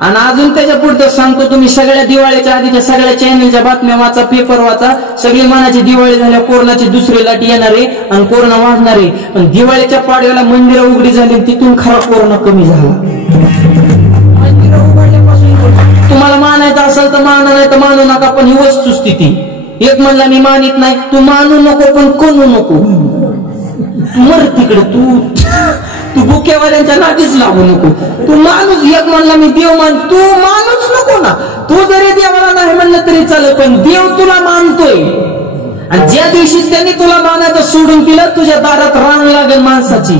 आणि अजून त्याच्या पुढचं सांगतो, तुम्ही सगळ्या दिवाळीच्या आधीच्या सगळ्या चॅनलच्या बातम्या वाचा, पेपर वाचा. सगळी मानाची दिवाळी झाल्या, कोरोनाची दुसरी लाट येणारे आणि कोरोना वाढणारे. पण दिवाळीच्या पाडव्याला मंदिरं उघडी झाली, तिथून खरा कोरोना कमी झाला. मंदिरं उघडल्यापासून तुम्हाला मानायचं असेल तर माना, नाही तर मानू नका. पण ही वस्तुस्थिती. एक म्हणला मी मानित नाही, तू मानू नको पण करू नको. मर तिकडे, तू बुकेवाल्यांच्या नादीच लागू नको. तू माणूस. एक म्हणला मी देव मान, तू माणूस नको ना. तू जरी देवाला नाही म्हणलं तरी चालेल, पण देव तुला मानतोय. आणि ज्या दिवशी त्यांनी तुला मानायचं सोडून केलं, तुझ्या दारात रांग लागेल माणसाची.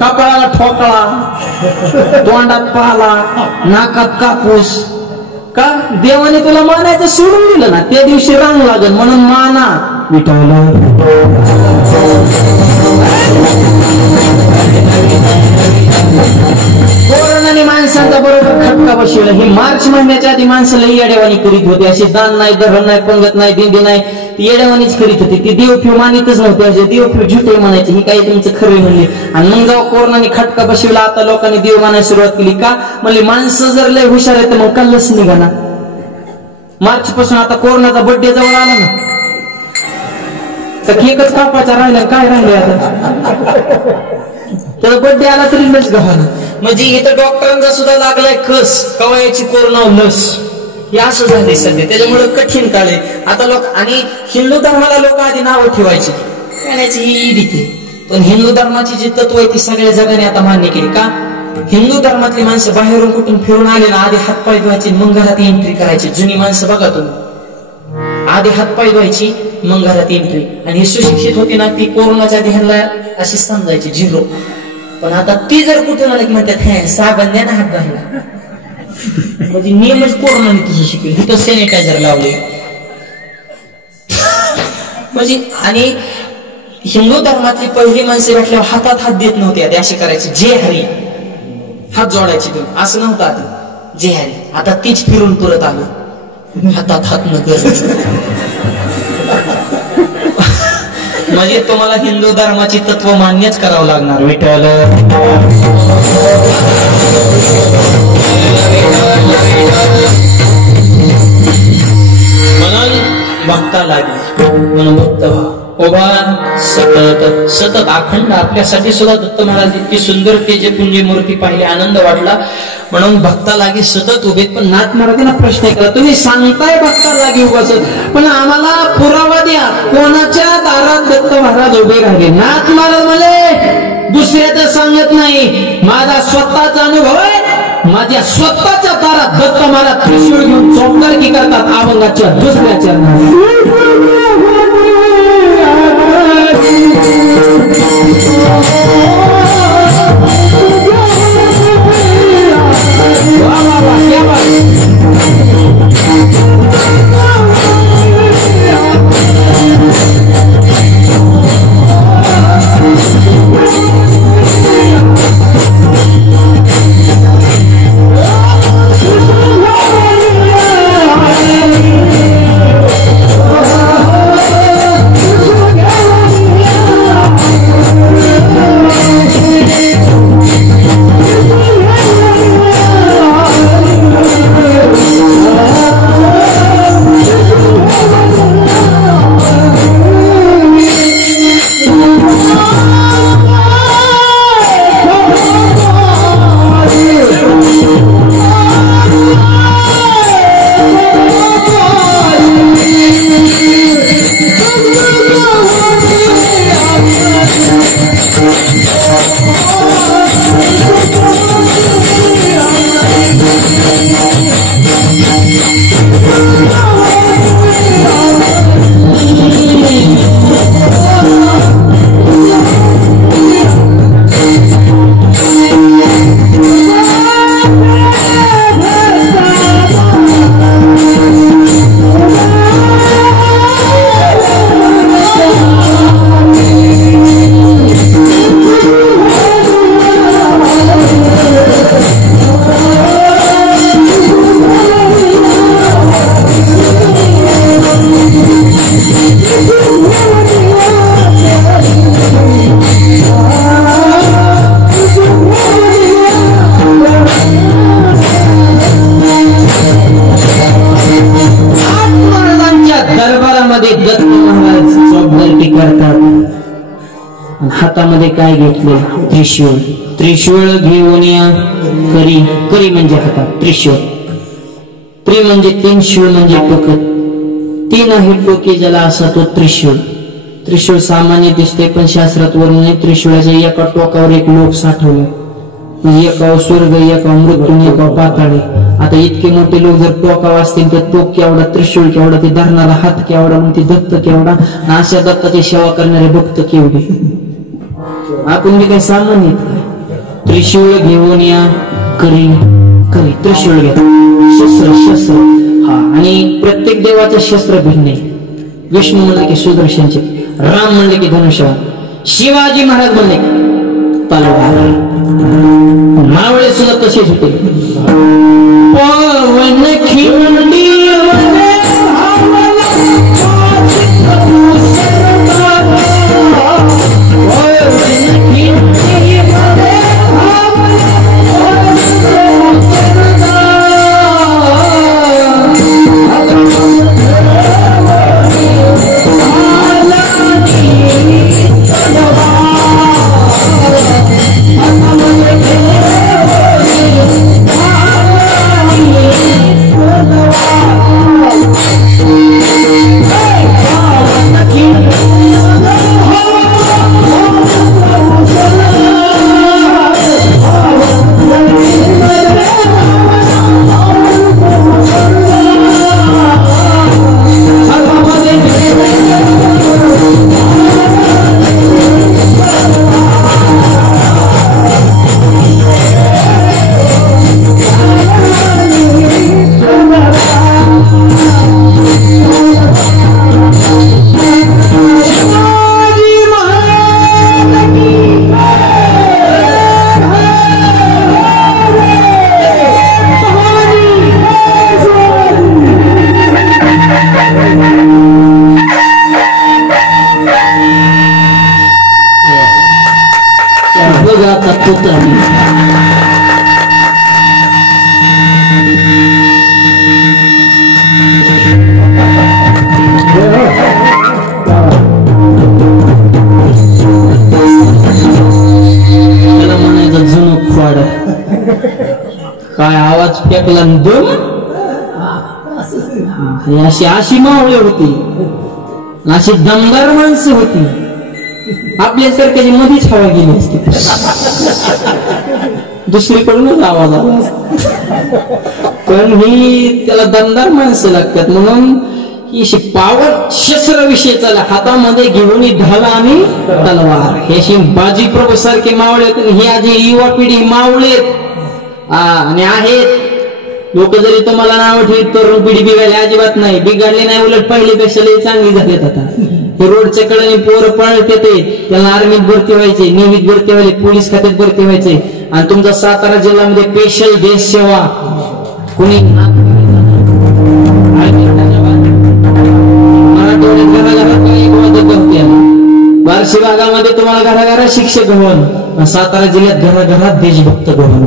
कपाळाला ठोकळा, तोंडात पाला, नाकात कापूस. का? देवाने तुला मानायचं सोडून दिलं ना, त्या दिवशी रांग लागेल. म्हणून माना विठ्ठल. कोरोनाने माणसांचा बरोबर खटका बसवला. ही मार्च महिन्याच्या आधी माणसाला येडेवाणी करीत होती. अशी दान नाही, धरण नाही, पंगत नाही, दिंडी नाही, ती येडेवाणीच करीत होती. ती देवफेव मानितच नव्हती. असे देवफेव झुटे म्हणायचे. ही काही तुमचं खरे म्हणले. आणि मग जेव्हा कोरोनाने खटका बसवला, आता लोकांनी देव मानायला सुरुवात केली. का म्हणले? माणसं जर लय हुशार आहे तर मग कल्लच निघाला. मार्च पासून आता कोरोनाचा बर्थडे जवळ आला ना, तर केकच कापायचा राहिला. काय राहिले आता? त्याचा बर्थडे आला तरी लस गव्हाना. म्हणजे इथं डॉक्टरांचा सुद्धा लागलाय कस, कवायची कोरोना लस. हे असं झाले सध्या. त्याच्यामुळे कठीण काळ आहे आता. लोक आणि हिंदू धर्माला लोक आधी नावं ठेवायची, कहण्याची ही ईद इथे. पण हिंदू धर्माची जी तत्व आहे ती सगळ्या जगाने आता मान्य केली. का? हिंदू धर्मातली माणसं बाहेरून कुठून फिरून आले ना, आधी हातपाय धुवायचे, मग घरात एंट्री करायची. जुनी माणसं बघा तुम्ही, आधी हातपाय धुवायची मग घरात एंट्री. आणि ही सुशिक्षित होती ना, ती कोरोनाच्या ध्यानला अशी समजायची झिरो. पण आता ती जर कुठून आली की म्हणतात हे साबण द्या ना हात धुवायला. म्हणजे नियमच कोरोनाने तुझं शिकले. तिथं सॅनिटायझर लावले. म्हणजे आणि हिंदू धर्मातली पहिली माणसे भेटल्यावर हातात हात देत नव्हते. आधी अशी करायची, जे हरी, हात जोडायचे तुम्ही, असं नव्हतं आधी. जे हरी. आता तीच फिरून परत आलो, हातात हात न कर. म्हणजे तुम्हाला हिंदू धर्माची तत्व मान्यच करावं लागणार. विठ्ठल म्हणून भक्ता लागली. म्हणून भक्त व्हा. उभा सतत सतत अखंड. आपल्यासाठी सुद्धा दत्त महाराज इतकी सुंदर तेजपुंजी मूर्ती पाहिली, आनंद वाटला. म्हणून भक्ता लागी सतत उभेत. पण नाथ महाराजांना प्रश्न केला, तुम्ही सांगताय भक्ता लागी उभाच, पण आम्हाला पुरावा द्या, कोणाच्या दारात दत्त महाराज उभे राहिले? नाथ महाराज म्हणे, दुसऱ्याच सांगत नाही, माझा स्वतःचा अनुभव आहे. माझ्या स्वतःच्या दारात दत्त महाराज त्रिशूळ घेऊन चौकारकी करतात अभंगाच्या दुसऱ्या चरणात. हातामध्ये काय घेतले? त्रिशूळ. त्रिशूळ घेऊन या करी. करी म्हणजे हातात त्रिशूळ. त्रि म्हणजे तीन, शूळ म्हणजे टोक. तीन आहे टोके ज्याला असा तो त्रिशूळ. त्रिशूळ सामान्य दिसते पण शास्त्रात वर्णन त्रिशूळाच्या एका टोकावर एक लोक साठवले. म्हणजे एका स्वर्ग, एका मृत्यू, एका पाताळी. आता इतके मोठे लोक जर टोकावर असतील तर टोक केवढा, त्रिशूळ केवढा, ते धरणारा हात केवढा, मग ते दत्त केवढा, अशा दत्ताची सेवा करणारे भक्त केवढे. आपण मी काही सामान्य त्रिशूळ घेऊन या करी. करी त्रिशूळ घ्या. शस्त्र शस्त्र हा. आणि प्रत्येक देवाचं शस्त्र भिन्न आहे. विष्णू म्हणले की सुदर्शनचे, राम म्हणले की धनुष्य, शिवाजी महाराज म्हणले तलवार. मावळे सुद्धा तसेच होते. पवन खिंडी काय आवाज फेकला दम. अशी अशी मावळे होती, अशी दमदार माणसं होती. आपल्यासारख्याची मध्येच हवा गेली असते, दुसरीकडूनच आवाज आला असता. पण ही त्याला दमदार माणसं लागतात म्हणून ही पावर शस्त्र विषय चालला. हातामध्ये घेऊन ढाल आणि तलवार. हे अशी बाजी प्रभू सारखे मावळे. ही आजी युवा पिढी मावळेत आणि आहेत. लोक जरी तुम्हाला नाव ठेवत तरुण पिढी बिघडली, अजिबात नाही बिघडली नाही, उलट पहिल्यापेक्षा लई चांगली झालीत. आता हे रोडच्या कडेने पोरं पळत येते, त्याला आर्मीत भरती व्हायचे, नेव्हीत भरती व्हायचे, पोलीस खात्यात भरती व्हायचे. आणि तुमचा सातारा जिल्ह्यामध्ये स्पेशल देश सेवा कुणी बार्शी भागामध्ये तुम्हाला घराघरात शिक्षक भवन, सातारा जिल्ह्यात घराघरात देशभक्त भवन.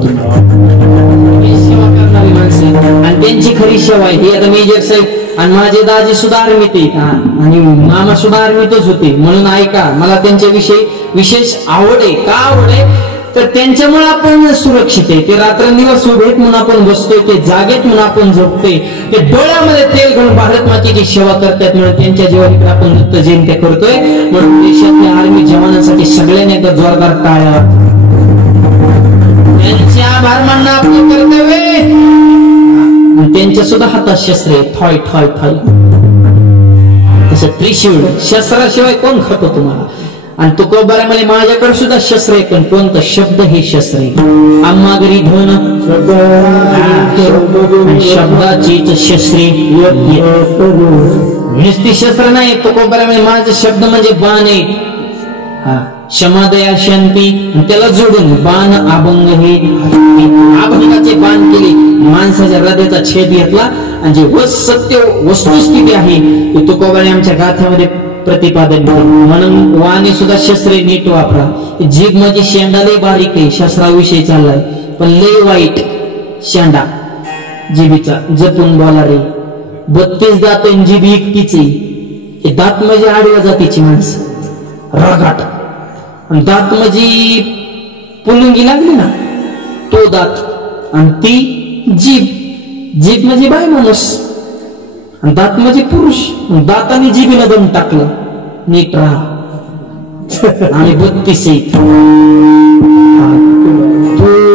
सेवा करणारी माणसं आणि त्यांची खरी सेवा आहे. ही आता मेजर साहेब आणि माझे दाजी सुद्धा आर्मीत आहेत आणि मामा सुद्धा आर्मीतच होते. म्हणून ऐका, मला त्यांच्याविषयी विशेष आवड आहे. का आवड आहे तर त्यांच्यामुळे आपण सुरक्षित आहे. ते रात्रंदिवस उभेत म्हणून आपण बसतोय, ते जागेत म्हणून आपण झोपतोय, ते डोळ्यामध्ये तेल घालून भारत मातेची सेवा करतात म्हणून त्यांच्या जीवावर आपण दत्त जयंती करतोय. म्हणून देशातल्या आर्मी जवानांसाठी सगळ्यांनी एकदा जोरदार टाळ्या. त्यांचे आभार मानणं आपलं कर्तव्य. त्यांच्या सुद्धा हातात शस्त्र आहे, थॉय थॉय थॉय. तसं त्रिशूळ शस्त्राशिवाय कोण खातो तुम्हाला. आणि तुकोबारा म्हणे माझ्याकडे सुद्धा शस्त्र आहे, पण कोणतं शब्द हे शस्त्र आहे. आम्हा घरी धन शब्दाचीच शस्त्रे. नुसती शस्त्र नाही, तुकोबारा म्हणे माझं शब्द म्हणजे बाण आहे. क्षमादया शांती, त्याला जोडून बाण अभंग. हे अभंगाचे बाण केले, माणसाच्या हृदयाचा छेद घेतला आणि जे सत्य वस्तुस्थिती आहे ते तुकोबाने आमच्या गाथ्यामध्ये प्रतिपादन केले. म्हणून वाणी सुद्धा शस्त्रे नीट वापरा. जीभ म्हणजे शेंडा लय बारीक आहे, शस्त्राविषयी चाललाय, पण लय वाईट शेंडा जीबीचा. जपून बोला रे. 32 दात जीभ एकटीच आहे. दात म्हणजे आडव्या जातीची माणसं, रगाट. दात म्हणजे पुलुंगी लागली ना तो दात, आणि ती जीभ. जीभ म्हणजे बाय माणूस, दात म्हणजे पुरुष. दाताने जीबीला दम टाकलं. नीट राहा. आणि 32 तू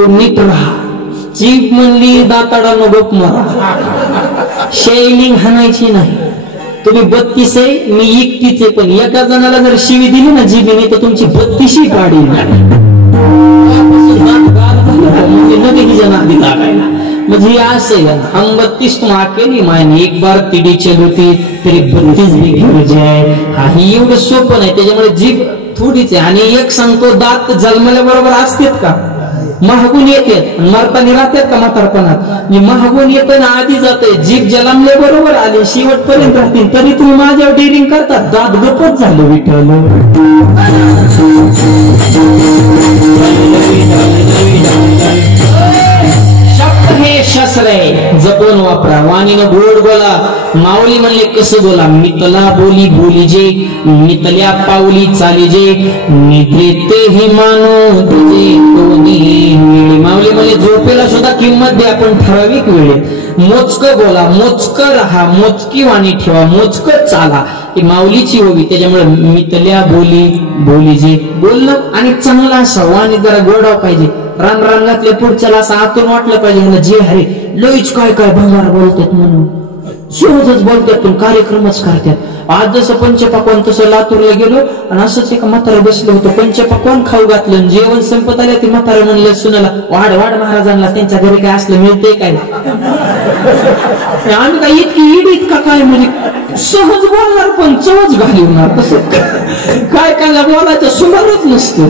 नीट राहा. जीभ म्हणली दाताडा नगोप मारा, शेलिंग हाणायची नाही. तुम्ही 32 आहे, मी एकटीच आहे, पण एका जणाला जर शिवी दिली ना जीबीने तर तुमची 32 गाडी नदी जण आधी टाकायला. म्हणजे असं हम 32 तुम अकेली मायने एक बार तिडी चलती तरी 32 भी घेऊन जाय. ही एवढं सोपं नाही. त्याच्यामुळे जीभ थोडीच आहे. आणि एक सांगतो, दात जन्मल्या बरोबर असतात का महागून येतात, मरताना राहतात का म्हातारपणात. मी महागून येतो ना आधी जाते. जीभ जन्मल्या बरोबर आले शेवटपर्यंत राहतील, तरी तुम्ही माझ्यावर डेअरिंग करतात. दात गपच झालं विठ्ठल. हे शस्त्र आहे, जपून वापरा. वाणीनं गोड बोला. माऊली म्हणले कसं बोला. मितला बोली बोली जे, मितल्या पाऊली चाली जे, निद्रेते हे मानो तुझे कोणी. माऊली म्हणले झोपेला सुद्धा किंमत द्या, पण ठराविक वेळेत. मोजकं बोला, मोजकं राहा, मोजकी वाणी ठेवा, मोजकं चाला. ही माऊलीची होवी. त्याच्यामुळे मितल्या बोली बोली जे, बोलणं आणि चांगलं असं. वाणी जरा गोडाव पाहिजे. राम रांगातल्या पुढच्याला असं आतून वाटलं पाहिजे जे हरे लईच काय काय भंगार बोलतात म्हणून. सहजच बोलतात पण कार्यक्रमच करतात. आज जसं पंचपक्वान तसं लातूरला गेलो आणि असंच एका म्हातारा बसलं होतं. पंचपक्वान खाऊ घातलं, जेवण संपत आलं. ती म्हातारा म्हणलं सुनाला, वाढ वाढ महाराजांना, त्यांच्या घरी काय असलं मिळतंय काय. आम्ही काय इतकी इडीत का काय, म्हणजे सहज बोलणार पण चवच घालवणार. तसं काय काय बोलायचं सुमारच नसतं.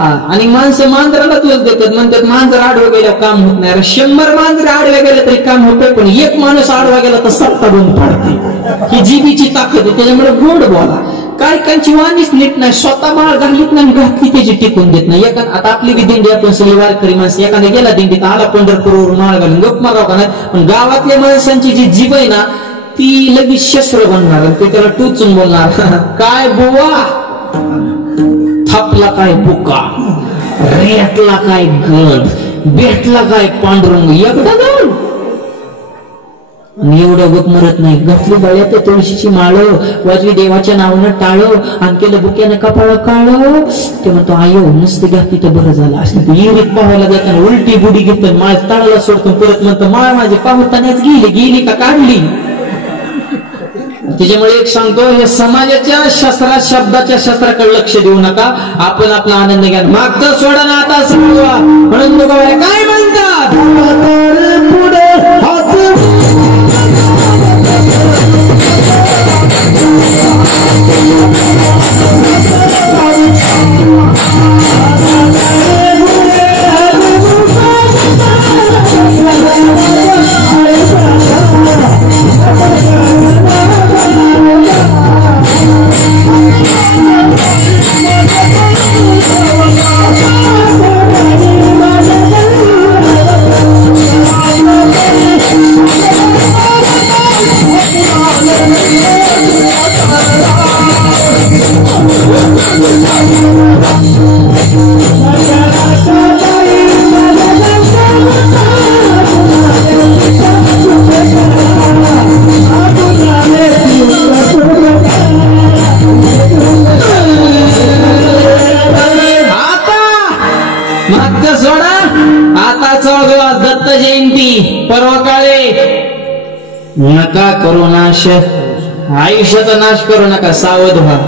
आणि माणसं मांजराला तोच देतात. म्हणतात मांजर आडवं गेल्या काम होत नाही. 100 मांजर आडव्या गेल्या तरी काम होतंय, पण एक माणूस आडवा गेला तर सत्ता बंद पडते. ही जीबीची ताकद आहे. त्याच्यामुळे गोड बोला. काय कायची वाणीच नीट नाही. स्वतः माळ घालीत नाही, घातली त्याची टिकून देत नाही. आता आपली बी दिंडी आपण सगळी वारकरी माणसं, एखादा गेला दिंडीत आला पंढरपूरवर माळ घालून गप माराव का नाही. पण गावातल्या माणसांची जी जीभ आहे ना ती लगेच शस्त्र बनणार. ते त्याला टोचून बोलणार, काय बुवा थापला काय बुका, रेटला काय गंध, भेटला काय पांडुरंग. एकदा जाऊन एवढं गप मरत नाही. घातली गळ्यात तुळशीची माळ, वाजवी देवाच्या नावानं टाळ, आणि केलं बुक्यानं कपाळ काळ. ते म्हणतो आयो नुसती घातली तर बरं झालं असं. इरीत पाहायला जाताना उलटी बुडी घेतो, माळ ताळाला सोडतो. परत म्हणतो माळ माझी पाहतानाच गेली का काढली. त्याच्यामुळे एक सांगतो, हे समाजाच्या शस्त्रात शब्दाच्या शस्त्राकडे लक्ष देऊ नका. आपण आपला आनंद घ्या. मागचं सोडा ना आता समजा. म्हणून काय म्हणतात पुढे बघा दत्त जयंती परवा काळे नका करू नाश, आयुष्याचा नाश करू नका, सावध व्हा.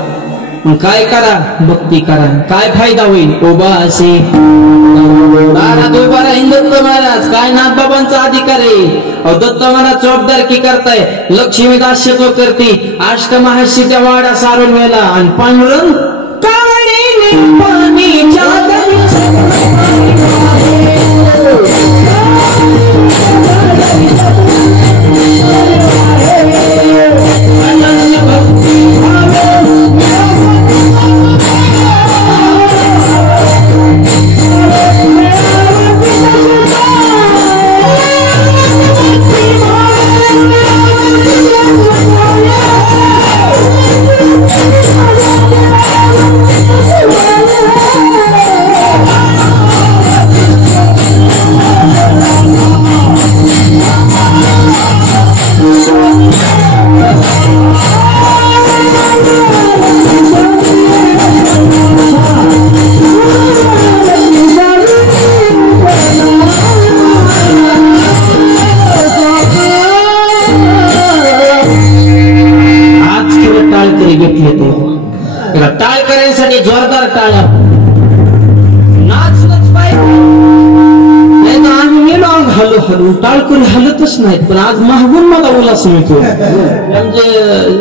मग काय करा, भक्ती करा. काय फायदा होईल, उभा असे दारात उभा राहील दत्त महाराज. काय नाथबाबांचा अधिकार आहे. अहो दत्त महाराज जबाबदारकी करताय, लक्ष्मी दास्यत्व करते, अष्टमहाशीच्या वाडा सारून वेळेला आणि पांडुरंग टाळ करण्यासाठी जोरदार टाळ्या. नाचलंच पाहिजे. नाही तर आम्ही गेलो हलू हलू टाळ करून हलतच नाहीत. पण आज मागून मला उल्हास मिळतो. म्हणजे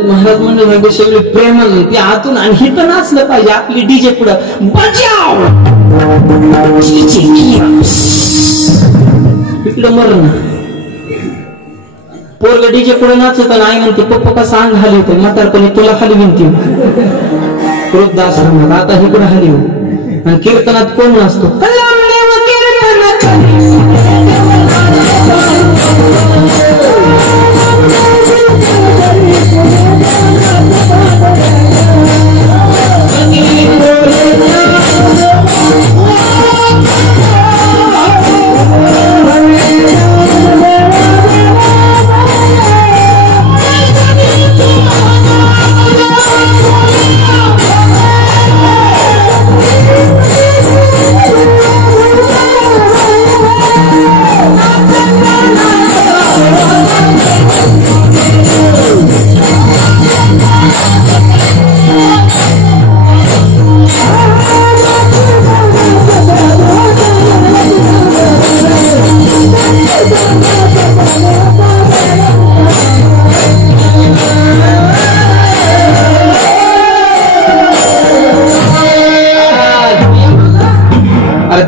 महाराज म्हणजे सगळे प्रेमाने ते आतून आणि हे तर नाचलं पाहिजे. आपली डीजे पुढं बजाव इकडं मरण पोरग डीजे पुढे नाचत आणि आई म्हणते पप्पा कसा अंग हलवते म्हातारपणे तुला हलवीन ती क्रोधदास आता इकडे हलव. आणि कीर्तनात कोण नाचतो,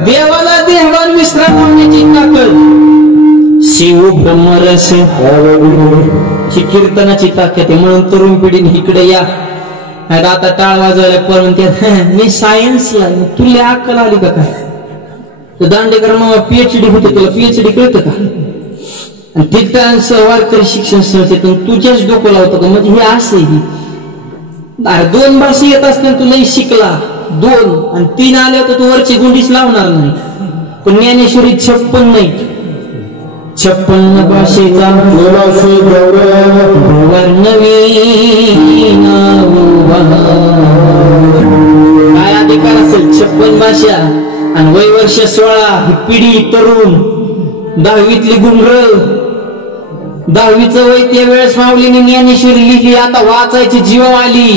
देवाला देवान विश्राम होण्याची ताकद शिव ब्रह्मरस ही कीर्तनाची ताकद आहे. म्हणून तरुण पिढीने इकडे या. आता टाळ वाजवायला पण मी सायन्सला तुला अक्कल आली का काय. दांडेकर मग पीएचडी होते, तुला पीएचडी कळतं का. आणि तिथं वारकरी शिक्षण संस्थेतून तुझ्याच डोकं लावतो का. म्हणजे हे असं दोन भाषा येत असताना तू लई शिकला 2 आणि 3 आले तर तू वरची गुंडीच लावणार नाही. पण ज्ञानेश्वरी 56 नाही 56 भाषेचा काय अधिकार असेल. 56 भाषा आणि वय वर्ष 16. ही पिढी तरुण 10वीतली गुंगर 10वीचं वय त्या वेळेस माऊलीने ज्ञानेश्वरी लिहिली. आता वाचायची जीव आली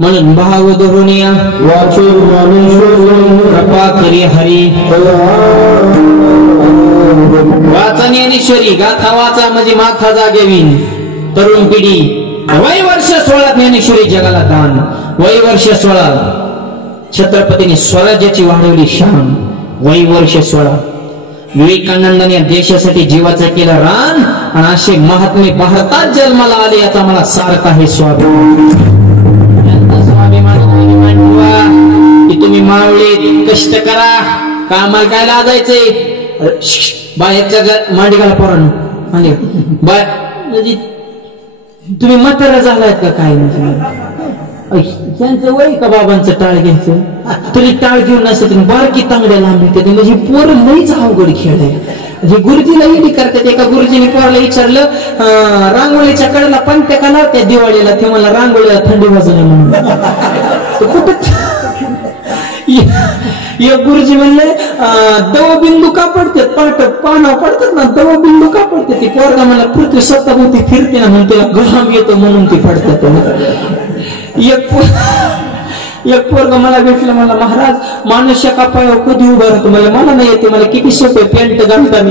म्हणून भाव धरून या वाचे कृपा करी हरी. वाचा ज्ञानेश्वरी गाथा वाचा म्हणजे माथा जागेवीन. तरुण पिढी वय वर्ष 16 ज्ञानेश्वरी जगाला दान. वय वर्ष 16 छत्रपतीने स्वराज्याची वाढवली शान. वय वर्ष 16 विवेकानंदाने देशासाठी जीवाचा केला रान. आणि असे महात्मे भारतात जन्माला आले याचा मला सार्थ आहे स्वाभिमान. की तुम्ही मावळे कष्ट करा, कामाला काय लाजायचंय. बाहेरच्या मांडिकाला पोरांनो मांडी बाय म्हणजे तुम्ही म्हातारा झालायत का काय. त्यांचं वय का बाबांचं टाळ घ्यायचं. तरी टाळ घेऊन नसत बारकी तांगड्या लांब येते. म्हणजे पोर लईच अवघड खेळ आहे. हे गुरुजीला येडी करतात. एका गुरुजीने पोराला विचारलं रांगोळीच्या कडेला पंत्या का लावत्या दिवाळीला. ते मला रांगोळीला थंडी वाजू नये म्हणून. कुठं एक गुरुजी म्हणले दवबिंदू का पडतात पानावर पडतात ना, दवबिंदू का पडते ती पोरगा मला पृथ्वी स्वतःभोवती फिरते ना म्हणून तिला घाम येतो म्हणून ती पडतात. एक पोरगा मला भेटलं, मला महाराज माणूस एका पायावर कधी उभा राहतो, मला नाही येते, मला किती सोपे पॅन्ट घालताना.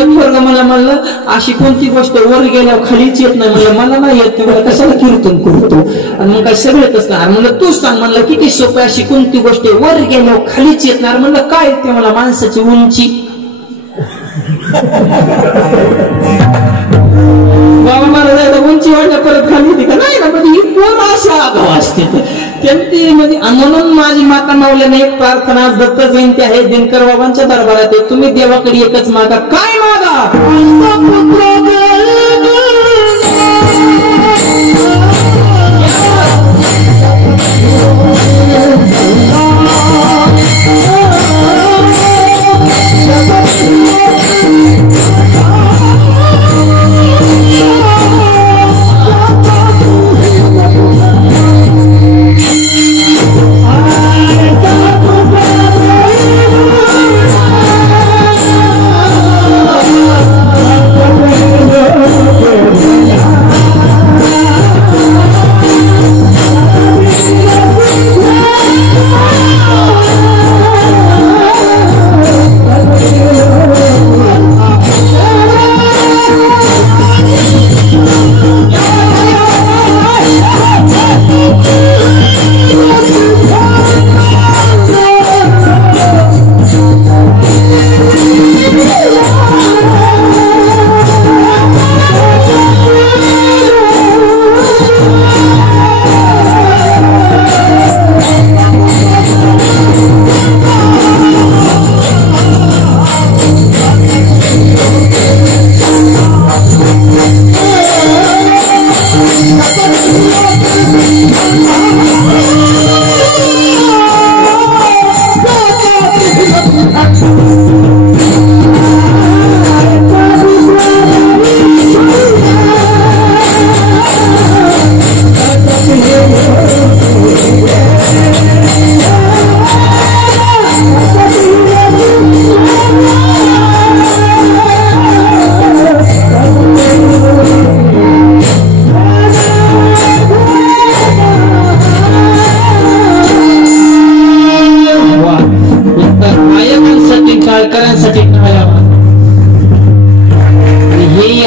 एक पोरगा मला म्हणलं अशी कोणती गोष्ट वर गेल्यावर खालीच येत नाही, मला नाही येत, तुम्हाला कशाला कीर्तन करतो. आणि मग काय सगळं असणार म्हणलं तूच सांग, म्हणलं किती सोपे अशी कोणती गोष्ट वर गेल्यावर खालीच येणार. म्हणलं काय ते, मला माणसाची उंची. बाबा मला जायला उंची वाढल्या परत खाली होती का नाही ना, म्हणजे ही पोर अशा आगाव असते त्यांची. म्हणजे म्हणून माझी माता माऊल्याने एक प्रार्थना दत्त जयंती आहे, दिनकर बाबांच्या दरबारात आहे, तुम्ही देवाकडे एकच मागा. काय मागा?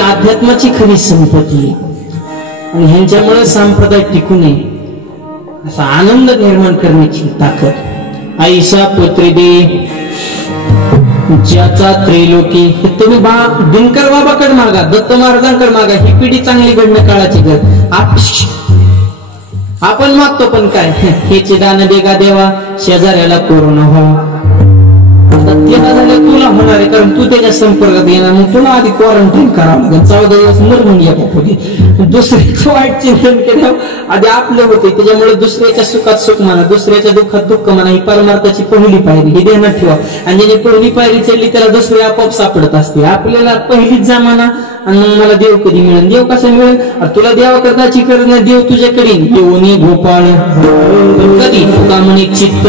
आध्यात्माची खरी संपत्ती आणि ह्यांच्यामुळे संप्रदाय टिकू नये असा आनंद निर्माण करण्याची ताकद. आईसा पुत्री दे ज्याचा त्रैलोकी. तुम्ही दिनकर बाबाकडे मागा, दत्त महाराजांकडे मागा, ही पिढी चांगली घडणं काळाची गरज. आपण मागतो पण काय, हेचे दान देगा देवा, शेजाऱ्याला कोरोना व्हावा. त्याला झालं तुला होणार आहे, कारण तू त्याच्या संपर्कात येणार, मग तुला आधी क्वारंटाईन करावं लागेल 14 दिवस मरून या. दुसऱ्याचं वाईट चिंतन केलं आधी आपले होते, त्याच्यामुळे दुसऱ्याच्या सुखात सुख म्हणा, दुसऱ्याच्या दुःखात दुःख म्हणा, ही परमार्थाची पहिली पायरी हे ध्यानात ठेवा. आणि ज्याने पहिली पायरी चढली त्याला दुसरी आपोआप सापडत असते. आपल्याला पहिलीच जमाना आणि मग मला देव कधी मिळेल, देव कसं मिळेल, तुला देवा करण्याची गरज नाही, देव तुझ्याकडे येऊन गोपाळ कधी तुका म्हणे चित्त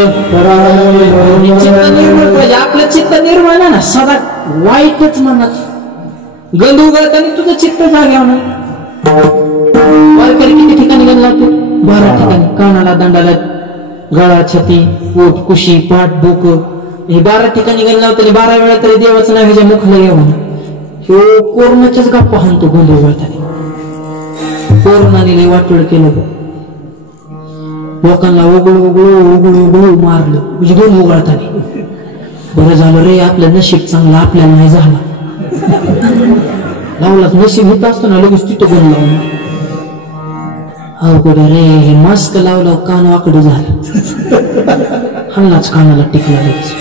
निर्मळ पाहिजे. आपलं चित्त निर्मळ ना, सदा वाईटच म्हणत गंध उघडताना तुझं चित्त जाग्यावर. वारकरी किती ठिकाणी गंध लावतो? 12 ठिकाणी. कानाला, दंडाला, गळा, छाती, पोट, कुशी, पाठ, डोक, हे 12 ठिकाणी गंध लावताना 12 वेळा तरी देवाचं नाव ह्याच्या मुखाला येऊन कोरोनाच्याच गप्पा हाणतो गोंधळ उघडताना. कोरोनाने वाटोळ केलं, लोकांना उघडू उघडू उघडू उघडू मारलं, म्हणजे दोन उघडताना. बरं झालं रे, आपलं नशीब चांगलं, आपल्याला नाही झालं. लावलाच नशीब होत असतो ना, लगेच तिथं गुण लावलं. अवघड रे, हे मास्क लावलं कान वाकडं झालं, हल्लाच कानाला टिकला लगेच.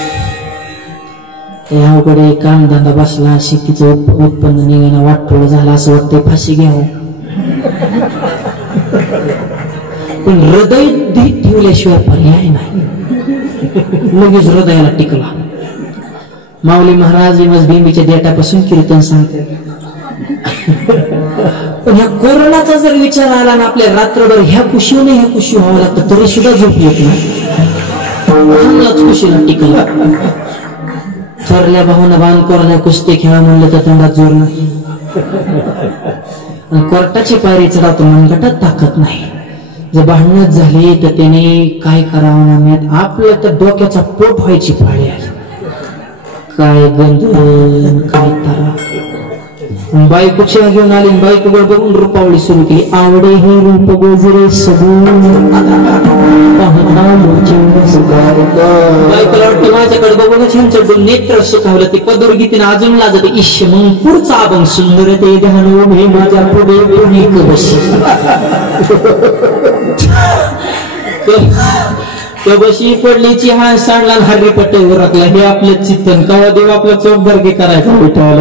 अवघड कामधंदा बसला, शेतीचं उत्पन्न निघायला वाटोळ झाला, असं वाटतंय फाशी घ्यावं. पण हृदय ठेवल्याशिवाय पर्याय नाही, लगेच हृदयाला टिकला. माऊली महाराज बिंबीच्या देठापासून कीर्तन सांगतात. पण ह्या कोरोनाचा जर विचार आला ना आपल्या रात्रभर ह्या कुशीने ह्या कुशी व्हावं लागतं तरी सुद्धा झोप येत नाही, कुशीला टिकला. थोरल्या भावानं बांध कोरल्या कुस्ती खेळा म्हणलं तर तोंडात जोर नाही, कोर्टाची पायरी चढावतो मनगटात ताकद नाही. जर भांडणच झाली तर त्याने काय करावं ना माहित, आपलं तर डोक्याचा पोट व्हायची पाळी आली. काय गंध काय तारा. बायको चहा घेऊन आली, बायको बघून रूपावळी सुरू केली. आवडे हे रूप गोजरे बायकोला वाटतं माझ्याकडे बघूनच ह्यांचं नेत्र सुखावलं. ते पदरगीतीने अजून लागत इश मग पुढचा अभंग सुंदर ते ध्यान उभे माझ्या पुढे त्या बशी पडलीची हा सांडला हर्री पट्टे उरकला. हे आपलं चिंतन कवा देव आपलं चोखदारकी करायचं विठ्ठल.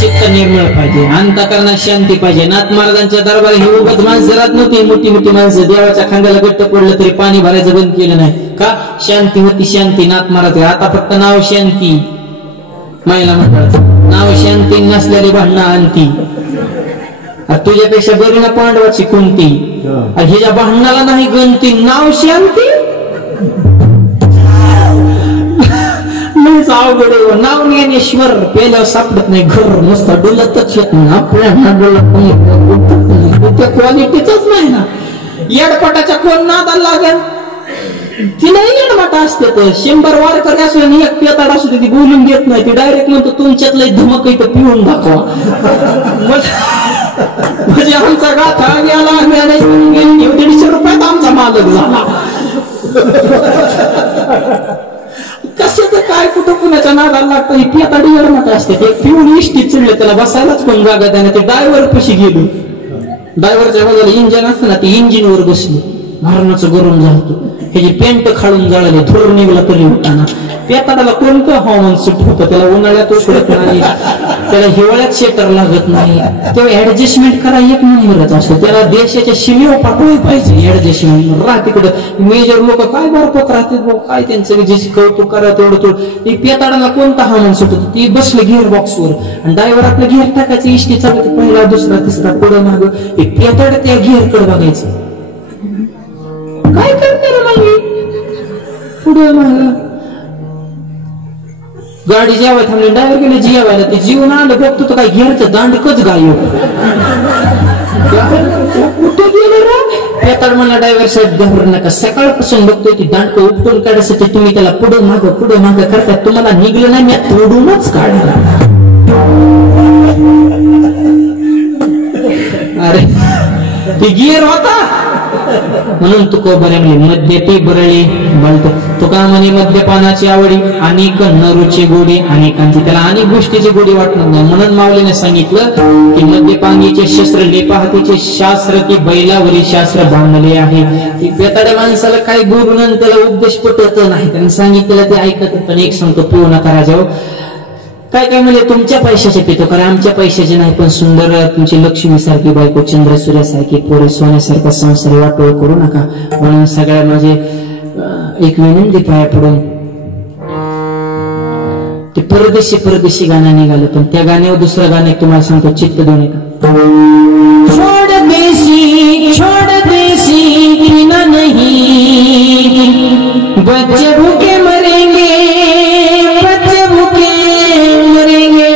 चित्त निर्मळ पाहिजे, अंतःकरणात शांती पाहिजे. नाथ महाराजांच्या दरबार ही उगत माणसं राहत नव्हती, मोठी मोठी माणसं. देवाच्या खांद्याला गट्ट पडलं तरी पाणी भरायचं बंद केलं नाही का? शांती होती, शांती. नाथ महाराज आता फक्त नाव शांती, महिला म्हणतात नाव शांती नसलेली भांडणं आणती. तुझ्यापेक्षा बरी ना पांडवाची कोणती, हिच्या भांडणाला नाही गणती, नाव शांती. अवघड नाव ज्ञानेश्वर पेल्यावर सापडत नाही, घर नुसता डोलतच येत नाही, आपल्या डोलत नाही, त्या क्वालिटीच नाही ना. येडपटाच्या कोण नादाला लागेल, तिलाही येडमाटा असते. तर 100 वारकरी असू आणि एक पेताड असू दे, ती बोलून देत नाही. ती डायरेक्ट म्हणतो तुमच्यातलं धमक इथं पिऊन दाखवा. म्हणजे आमचा गाथा गेला, 150 रुपयात आमचा मालक झाला. कशाचं काय कुठं कुणाच्या नादाला लागतं. ही पेताडी येडमाटा असते. ते पिऊन इष्टीत चढले, त्याला बसायलाच कोण जागा द्या. ते ड्रायव्हर पशी गेलो, ड्रायव्हरच्या बाजूला इंजिन असतं ना, ती इंजिनवर बसली. मरणाचं गरम झालं, ह्याची पेंट खाळून जाळले, थोर निघला तरी उठाना. पेताडाला कोणतं हवामान सुट होतं, त्याला उन्हाळ्यात उकडत नाही, त्याला हिवाळ्यात शेटर लागत नाही. तेव्हा ऍडजस्टमेंट करा एक नंबरच असतो. त्याला देशाच्या सीमेवर पाठवली पाहिजे ऍडजस्टमेंट. राह तिकडं मेजर लोक काय बरपत राहते, काय त्यांचं जे कौतुक करा तेवढं तेवढं. पेताडाला कोणतं हवामान सुट होतं, ती बसलं गिअर बॉक्सवर आणि ड्रायव्हर आपलं गिअर टाकायचं, इष्टी चालू पहिला दुसरा तिसरा पुढं मागं. पेताड त्या गिअरकडे बघायचं, काय करणार नाही पुढे माग. गाडी जेवाय थांबली, ड्रायव्हर गेले जेवायला, ते जीवन आलं बघतो तर काय घेरचं दांडकच गायब. कुठे गेले रा पेताड म्हणला, ड्रायव्हर साहेब घाबरू नका, सकाळपासून बघतोय ती दांडक उपटून काढायसाठी तुम्ही त्याला पुढं माग करताय, तुम्हाला निघलं नाही, मी तोडूनच काढला. अरे ती गिअर होता म्हणून तुका बरे म्हणले मद्यपी बरळी बलत. तुका म्हणे मद्यपानाची आवडी अनेक नरूची गोडी अनेकांची, त्याला अनेक गोष्टीची गोडी वाटणार नाही. म्हणून माऊलीने सांगितलं की मद्यपानीचे शस्त्र लेपाहातीचे शास्त्र की बैलावरी शास्त्र बांधले आहे. की पेताड्या माणसाला काही बोलून त्याला उपदेश पटत नाही, त्यांनी सांगितलं ते ऐकत. पण एक सांगतो, पिऊ नका राजाओ. काय काय म्हणजे तुमच्या पैशाचे पितो कारण आमच्या पैशाचे नाही, पण सुंदर तुमची लक्ष्मी सारखी बायको, चंद्र सूर्यासारखी पोरे, सोन्यासारखा संसार वाटोळ करू नका. म्हणून सगळ्या माझे एक विनंती पाया पडून, ते परदेशी परदेशी गाणं निघालं, पण त्या गाण्यावर दुसरं गाणं एक तुम्हाला सांगतो, चित्त देऊ नका. छोड़ देसी पीना नहीं, बच्चे भूखे मरेंगे, बच्चे भूखे मरेंगे,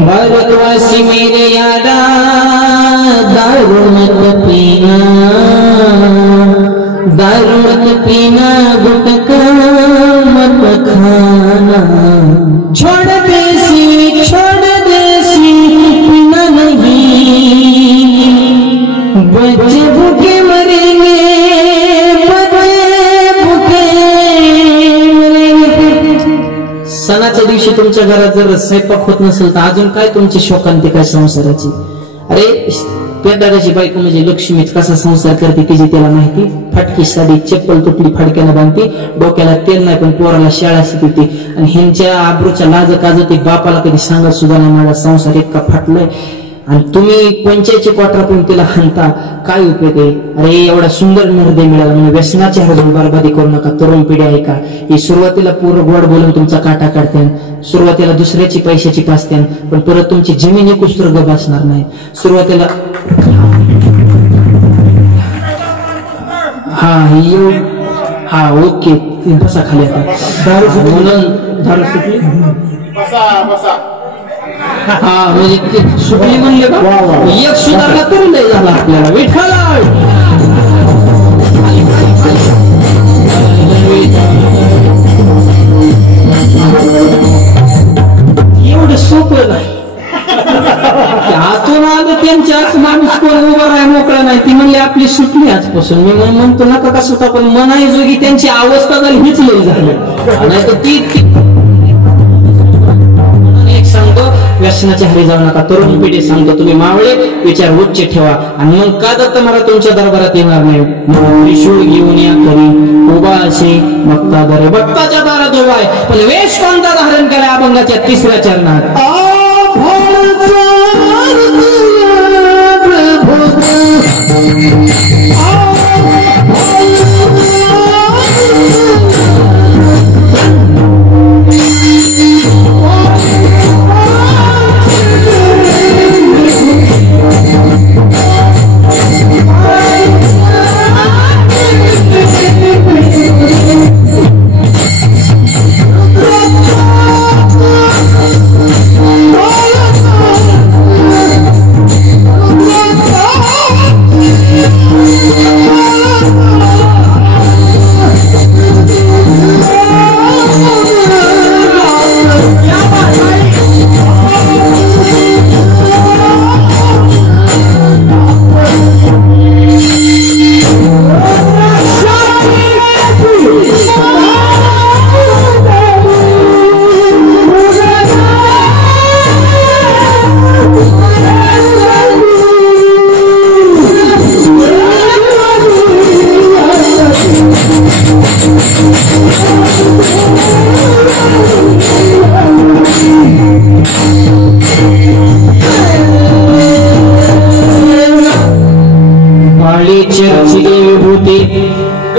भारतवासी मेरे यारा दारू मत पीना, दारू मत पीना, गुटखा मत खाना, छोड़ देसी पीना नहीं, बच्चे भूखे मरेंगे, बच्चे भूखे मरेंगे. सणाच्या दिवशी तुमच्या घरात जर स्वयंपाक होत नसेल तर अजून काय तुमची शोकांतिका संसाराची. अरे पेदाडाची बायको म्हणजे लक्ष्मीच, कसा संसार करते तिची त्याला माहिती. फाटकी साडी, चप्पल तुटली फाडक्यानं बांधते, डोक्याला तेल नाही पण पोराला शाळा शिकवते. आणि ह्यांच्या आब्रूच्या लाज काज ते बापाला कधी सांगत सुद्धा नाही, माझा संसार इतका फाटलाय. आणि तुम्ही 85 क्वार्टर पण तिला हाणता, काय उपयोग आहे? अरे एवढा सुंदर निर्णय मिळाला म्हणून व्यसनाची हरदून बरबादी करू नका. तरुण पिढी आहे का, ही सुरुवातीला पूर्ण गोड बोलून तुमचा काटा काढते, सुरुवातीला दुसऱ्याची पैशाची पाचते, पण परत तुमची जमीन एकूच तर गप असणार नाही. सुरुवातीला हा ओके बसा खाली. आता दारू सुटली म्हणून दारू सुटली, हा म्हणजे ते सुटली म्हणले का, एक सुधारला तरी लय झाला आपल्याला. विठ्ठल एवढं सोपं नाही. आतून आलं त्यांच्याच माणूस कोण उभं राहा मोकळा नाही. ती म्हणली आपली सुटली आजपासून. मी म्हणतो नका का सुटा, पण मनाई जोगी त्यांची अवस्था झाली हीच लई झाली. नाही तर ती एक सांगतो, व्यसनाच्या हरी जाऊ नका. तरुण पिढी सांगतो, तुम्ही मावळे विचार उच्च ठेवा. आणि मग का दत्त महाराज तुमच्या दरबारात येणार नाही? त्रिशूळ घेऊन या करी उभा असे बघता दरे भक्ताच्या दारात उभा आहे, पण वेश कोणता धारण केला अभंगाच्या 3ऱ्या चरणात?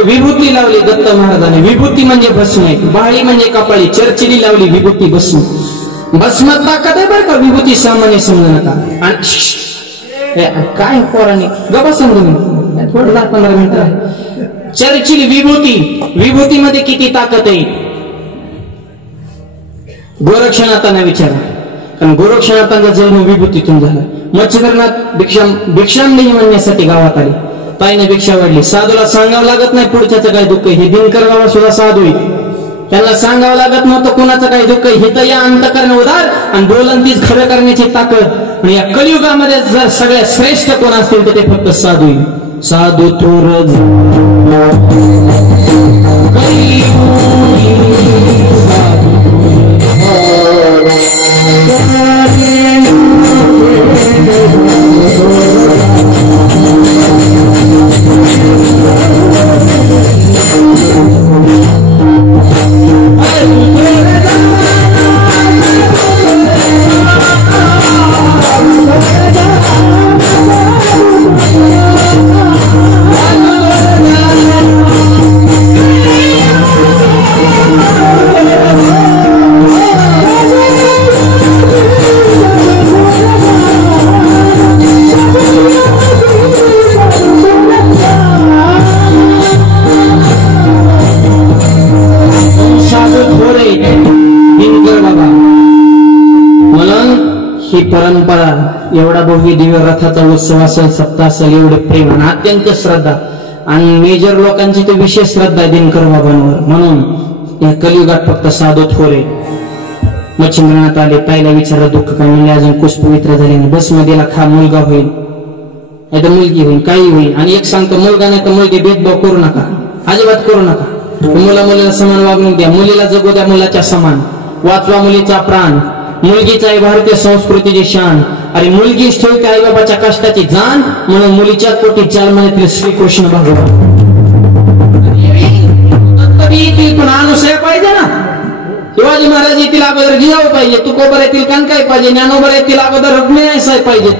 विभूती लावली दत्त महाराजांनी. विभूती म्हणजे भस्म आहे, बाळी म्हणजे कपाळी, चर्चिली लावली विभूती भस्म. भस्मात ताकद आहे बरं का, विभूती सामान्य समजू नका. आणि काय पोरांनी गप्पा समजून थोडं 10-15 मिनिटं आहे. चर्चिली विभूती, विभूतीमध्ये किती ताकद आहे? गोरक्षनाथांना विचारा, कारण गोरक्षनाथांचा जन्म विभूतीतून झाला. मच्छिंद्रनाथ भिक्षामदेही म्हणण्यासाठी गावात आले. ताईने भिक्षा वाढली. साधूला सांगावं लागत नाही पुढच्याचं काय दुःख. हे दिनकर बाबा सुद्धा साधू आहे, त्यांना सांगावं लागत नव्हतं कोणाचं काही दुःख. हे तर या अंतकरण उदार आणि बोलन तीच खरं करण्याची ताकद. आणि या कलियुगामध्ये जर सगळ्यात श्रेष्ठ कोण असतील तर ते फक्त साधू आहे. साधू थोर ही परंपरा, एवढा भव्य दिव्य रथाचा उत्सव असेल, सप्ताह असेल, एवढे प्रेम आणि अत्यंत श्रद्धा. आणि मेजर लोकांची तर विशेष श्रद्धा दिनकर बाबांवर. म्हणून या कलियुगात फक्त साधू थोरे. मच्छिंद्रनाथ आले, पहिला विचारलं दुःख काय? म्हणले अजून कुश पवित्र झाले नाही. बस मध्येला खा, मुलगा होईल नाही तर मुलगी होईल, काही होईल. आणि एक सांगतो, मुलगा नाही तर मुलगी भेदभाव करू नका, अजिबात करू नका. मुला मुलीला समान वागणूक द्या, मुलीला जगू द्या मुलाच्या समान. वाचवा मुलीचा प्राण, मुलगीचा आहे भारतीय संस्कृतीची शान. अरे मुलगीच ठेवते आई बाबाच्या कष्टाची जाण, म्हणून मुलीच्या कोटी चालमण्यातील श्रीकृष्ण भगवान. पण अनुसया पाहिजे ना. शिवाजी महाराज येथील अगोदर गिजाऊ पाहिजे, तुकोबर येथील कणकाई पाहिजे, ज्ञानोबर येथील अगोदर रत्नाई पाहिजे.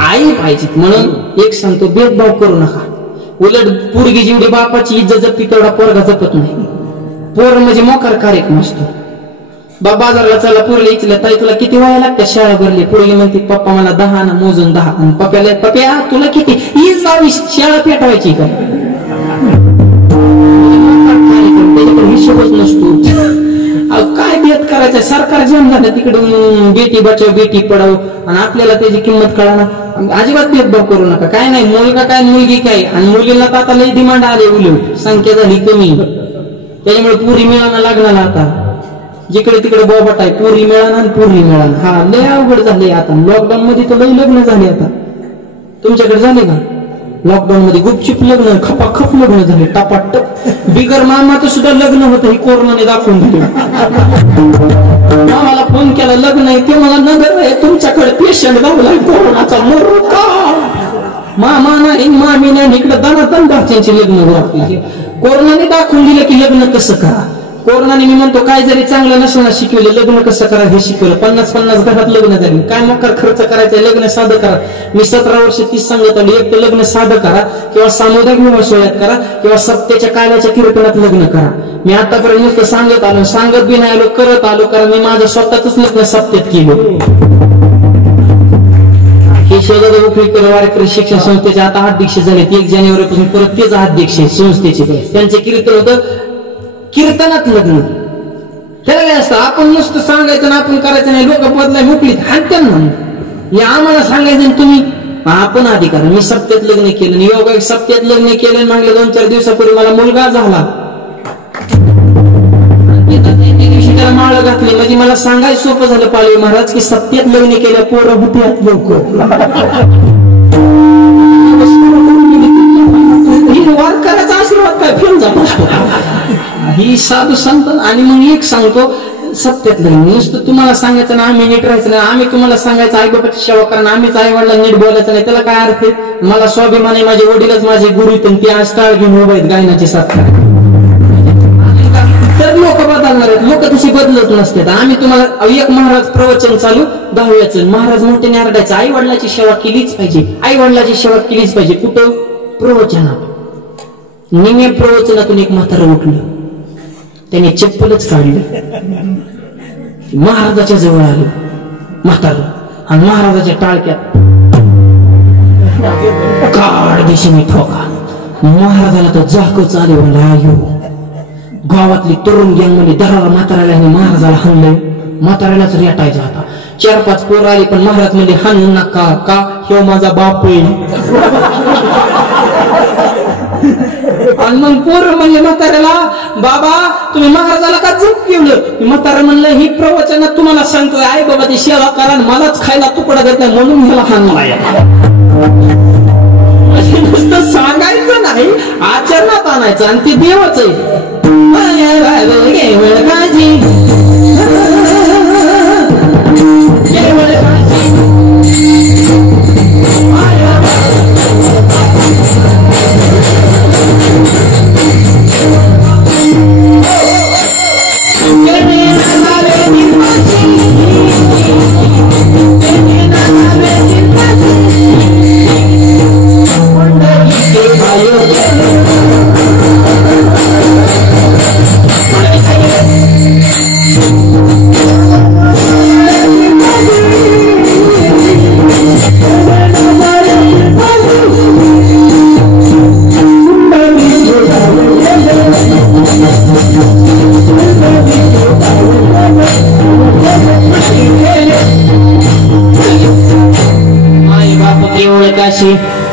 आई पाहिजे. म्हणून एक सांगतो, भेदभाव करू नका. उलट पोरगी जेवढी बापाची इज्जत जपती तेवढा पोरगा जपत नाही. पोर म्हणजे मोकार कार्यक्रम असतो. बाजारला चला, पोरला इचलं, ताई तुला किती वया लागतात शाळा भरली? पोरगी म्हणते पप्पा मला 10 ना, मोजून 10. आणि पप्प्याला, पप्प्या तुला किती? 22 शाळा पेटवायची का? त्याच्याकडे हिशोबच नसतो. काय भेद करायचं? सरकार जेम झालं तिकडून बेटी बचाव बेटी पढाव, आणि आपल्याला त्याची किंमत कळाना. अजिबात भेदभाव करू नका. काय नाही, मुलगा काय मुलगी काय. आणि मुलीला तर आता लई डिमांड आले, उलट संख्या झाली कमी, त्याच्यामुळे पुरी मिळाना लागणार. आता जिकडे तिकडे बोबट आहे, पुरी मिळाना आणि पुरी मिळाना. हा लय अवघड झाले. आता लॉकडाऊन मध्ये तर लई लग्न झाले. आता तुमच्याकडे झाले का? लॉकडाऊन मध्ये गुपचूप लग्न, खपाखप लग्न झाले, टपाटप. बिगर मामाचं सुद्धा लग्न होतं, हे कोरोनाने दाखवून दिले. मामाला फोन केला, लग्न आहे. ते मला नगर आहे, तुमच्याकडे पेशंट गावलाय कोरोनाचा, मरू का? मामा नाही, मामी नाही, इकडे दनादन घरच्यांची लग्न होती. कोरोनाने दाखवून दिलं की लग्न कसं करा. कोरोनाने मी म्हणतो, काय जरी चांगलं नसलं शिकवलं, लग्न कसं करा हे शिकवलं. 50-50 घरात लग्न झाली. काय मकर खर्च करायचा, लग्न साधं करा. मी 17 वर्ष 30 सांगत आलो, एक तर लग्न साधं करा, किंवा सामुदायिक विवाह सोहळ्यात करा, किंवा सप्त्याच्या काल्याच्या कीर्तनात लग्न करा. मी आतापर्यंत नुसतं सांगत आलो, सांगत बी नाही आलो, करत आलो. कारण मी माझं स्वतःच लग्न सप्त्यात केलं. हे शेजारी उपयोग वारकरी शिक्षण संस्थेचे आता अध्यक्ष झाले. 1 जानेवारीपासून परत तेच अध्यक्ष आहे संस्थेचे. त्यांचे कीर्तन होतं कीर्तनात लग्न. त्याला काय असतं, आपण नुसतं सांगायचं ना आपण करायचं नाही. लोक बदलाय मोकळीत हाणत्यान म्हणून. हे आम्हाला सांगायचं तुम्ही, आपण अधिकार. मी सप्त्यात लग्न केलं, योगा सप्त्यात लग्न केलं. मागल्या 2-4 दिवसापूर्वी मला मुलगा झाला. दिवशी त्याला माळ घातली. म्हणजे मला सांगायचं सोपं झालं पालवी महाराज की सप्त्यात लग्न केलं, पोरं होत्यात लोक. वारकऱ्याचा आशीर्वाद काय फेल जात असतो. ही साधू संत. आणि मग एक सांगतो, सप्त्यात लग्न नुसतं तुम्हाला सांगायचं ना, आम्ही नीट राहायचं नाही. आम्ही तुम्हाला सांगायचं आई बाबाची सेवा करा, आम्हीच आई वडिला नीट बोलायचं नाही. त्याला काय अर्थ आहे? मला स्वाभिमान आहे, माझे वडीलच माझे गुरु आहेत, ते आज टाळ घेऊन उभे आहेत गायनाचे साथ. तर लोक बदलणार आहेत. लोक तशी बदलत नसतात. आम्ही तुम्हाला एक महाराज प्रवचन चालू 10व्याचं, महाराज मोठ्याने आरडायचं, आई वडिलाची सेवा केलीच पाहिजे, आई वडिलाची सेवा केलीच पाहिजे. कुठं? प्रवचनात. निम्या प्रवचनातून एक म्हातारं उठलं, त्याने चप्पलच काढली. महाराजाच्या जवळ आलं म्हातारं, आणि महाराजाच्या टाळक्यात काढ दिशेने ठोका. महाराजाला तो जाकच आले. म्हणला आयो, गावातली तरुण गँग मध्ये दराला म्हाताऱ्याला महाराजाला हाणलंय. म्हाताऱ्यालाच रेटायचा होता. 4-5 पोरं आली, पण महाराज म्हणजे हाणू नका, का ह्यो माझा बाप आहे. आणि मग पोरं म्हणले म्हाताऱ्याला, बाबा तुम्ही महाराजाला का झोप केलं? म्हातारा म्हणलं, ही प्रवचनात तुम्हाला सांगतोय आई बाबाची सेवा करा, मलाच खायला तुकडा देत नाही म्हणून ह्याला हाणलाय. नुसतं सांगायचं नाही, आचरणात आणायचं. आणि ते देवच आहे.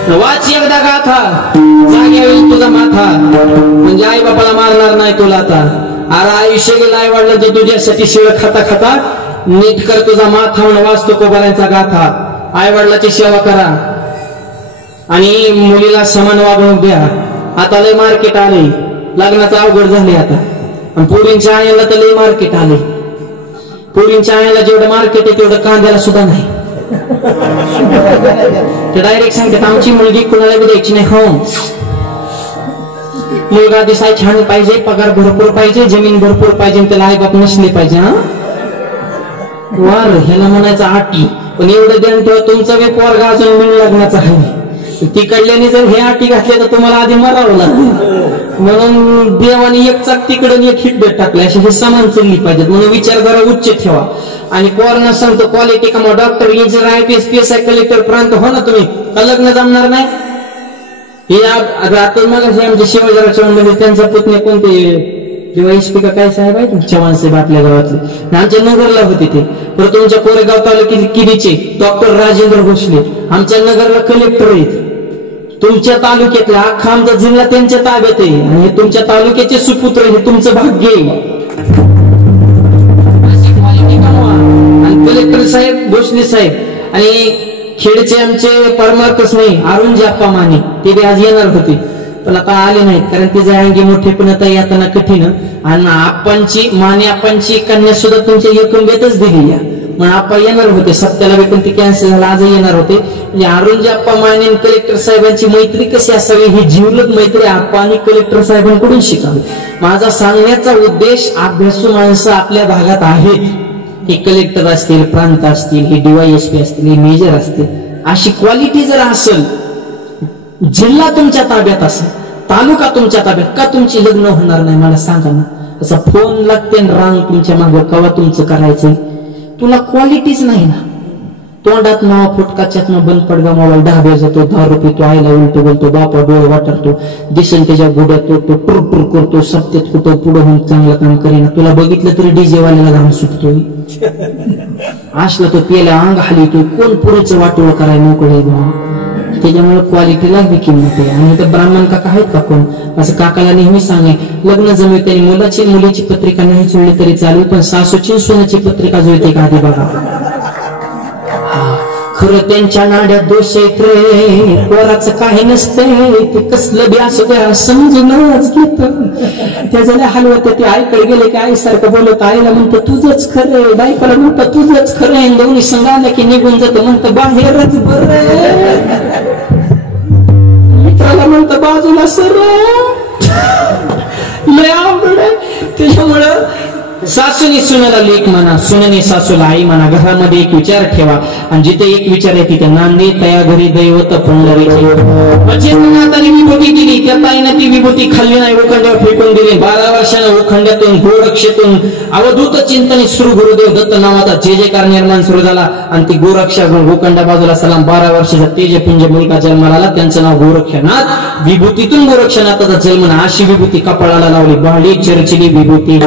वाच एकदा गाथा, जागे होईल तुझा माथा. म्हणजे आई बापाला मारणार नाही तुला आता. अरे आयुष्य गेलं आई वडिलांचं तुझ्यासाठी शिळ खाता खाता. नीट कर तुझा माथा, म्हणून वाचतो कोबाऱ्यांचा गाथा. आई वडिलाची सेवा करा आणि मुलीला समान वागणूक द्या. आता लय मार्केट आले, लग्नाचं अवघड झाले आता. आणि पोरींच्या आईला तर लय मार्केट आले. पोरींच्या आईला जेवढं मार्केट आहे तेवढं कांद्याला सुद्धा नाही. ते डायरेक्ट सांगतात आमची मुलगी कुणाला बी द्यायची नाही. हो, मुलगा दिसाय छान पाहिजे, पगार भरपूर पाहिजे, जमीन भरपूर पाहिजे, त्याला आई बाप नसले पाहिजे. हा वार ह्याला म्हणायचं आटी. पण एवढं ध्यान ठेवा, तुमचा बी पोरगा अजून बिन लग्नाचा आहे. तिकडल्याने जर हे आटी घातल्या तर तुम्हाला आधी मरावं लागेल. म्हणून देवाने एक चाक तिकडून एक हिटबेट टाकले. असे हे समान चालली पाहिजेत. म्हणून विचार जरा उच्च ठेवा. आणि पोरांना सांगतो क्वालिटी कमा. Doctor, engineer, IPS, PSI, collector पर्यंत हो ना तुम्ही, का लग्न जमणार नाही? हे आता मग आमच्या शिवाजीराव चव्हाण त्यांचा पुतण्या कोणते SP का काय साहेब आहे चव्हाण साहेब आपल्या गावातले, आमच्या नगरला होते ते. परत तुमच्या कोरेगाव तालुक्यात किरीचे डॉक्टर राजेंद्र भोसले आमच्या नगरला कलेक्टर आहेत. तुमच्या तालुक्यातला अख्खा आमचा जिल्हा त्यांच्या ताब्यात आहे. आणि तुमच्या तालुक्याचे सुपुत्र हे तुमचं भाग्य आहे. आणि कलेक्टर साहेब, भोसले साहेब आणि खेडचे आमचे परमार्थच नाही अरुण जाप्पा माने, ते बी आज येणार होते पण आता आले नाहीत. कारण ते अंगी मोठे पण आता येताना कठीण. आणि आप्पांची माने आप्पांची कन्या सुद्धा तुमच्या एकंबेतच दिली या. मग आप्पा येणार होते सप्त्याला बी, पण ती कॅन्सल झाला. आजही येणार होते. म्हणजे अरुण जाप्पा माने आणि कलेक्टर साहेबांची मैत्री कशी असावी, ही जीवलग मैत्री आप्पा आणि कलेक्टर साहेबांकडून शिकावी. माझा सांगण्याचा उद्देश, अभ्यासू माणसं आपल्या भागात आहेत. हे कलेक्टर असतील, प्रांत असतील, हे DYSP असतील, हे मेजर असतील. अशी क्वालिटी जर असेल, जिल्हा तुमच्या ताब्यात असेल, तालुका तुमच्या ताब्यात, का तुमची लग्न होणार नाही मला सांगा ना. असा फोन लागते रांग तुमच्या मागे, कवा तुमचं करायचंय. तुला क्वालिटीच नाही ना. तोंडात नाव फुटकाच्यात बंद पडगा मोबाईल 10 जातो, 10 रुपये तो आईला उलटो बोलतो, बापा डोळे वाटरतो, दिसन त्याच्या गोड्यात तो टूर टूर करतो, सत्तेत कुठं पुढे होऊन चांगलं काम करीना. तुला बघितलं तरी DJ वाल्याला घाम सुटतोय. असलं तो पेला अंग हालितोय, कोण पुढेच वाटोळ करायला मोकळे. त्याच्यामुळे क्वालिटीला बी किंमत आहे. आणि इथं ब्राह्मण काका आहेत का कोण, असं काकाला नेहमी सांगे, लग्न जमवे त्यांनी मुलाची मुलीची पत्रिका नाही जुळली तरी चालेल, पण सासूची सोन्याची पत्रिका जुळते का आधी बघा. खरं त्यांच्या नाड्यात दोष येत रे, पोराचं काही नसतंय, ते कसलं बी असं द्या समजूनच घेत. त्याच्या हलवत ते आईकडे गेले की आईसारखं बोलत, आईला म्हणतं तुझंच खरंय, बायकोला म्हणतं तुझंच खरंय, दोन्ही संघ आलं की निघून जातं, म्हणतं बाहेरच बरं, मित्राला म्हणतं बाजूला सर लय आवड. त्याच्यामुळं सासूने सुनेला लेख म्हणा, सुनेने सासूला आई म्हणा. घरामध्ये एक विचार ठेवा, आणि जिथे एक विचार आहे तिथे नांदे तया घरी दैवत पंढरीची. म्हणजे नाताने विभूती दिली, त्या ताईनं ती विभूती खाल्ली नाही, उखंड्यावर फेकून दिली. 12 वर्षानं उखंड्यातून गोरक्षेतून अवधूत चिंतन श्री गुरुदेव दत्त नावाचा जे जयकार निर्माण सुरू झाला. आणि ती गोरक्षा गोखंडा बाजूला सलाम 12 वर्षाचा तेजपुंज मुलगा जन्माला आला, त्यांचं नाव गोरक्षनाथ. विभूतीतून गोरक्षनाथाचा जन्म. अशी विभूती कपाळाला लावली, बाळी चर्चिली विभूती,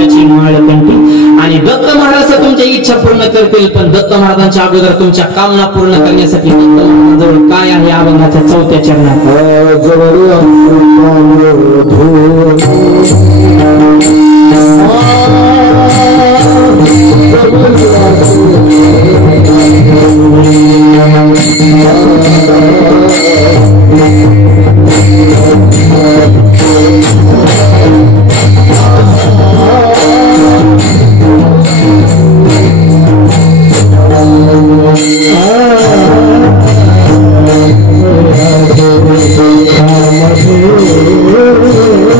माळ कंठी. आणि दत्त महाराज तुमच्या इच्छा पूर्ण करतील, पण दत्त महाराजांच्या अगोदर तुमच्या कामना पूर्ण करण्यासाठी दत्त महाराजांजवळ काय आहे अभंगाच्या 4थ्या चरणात. Oh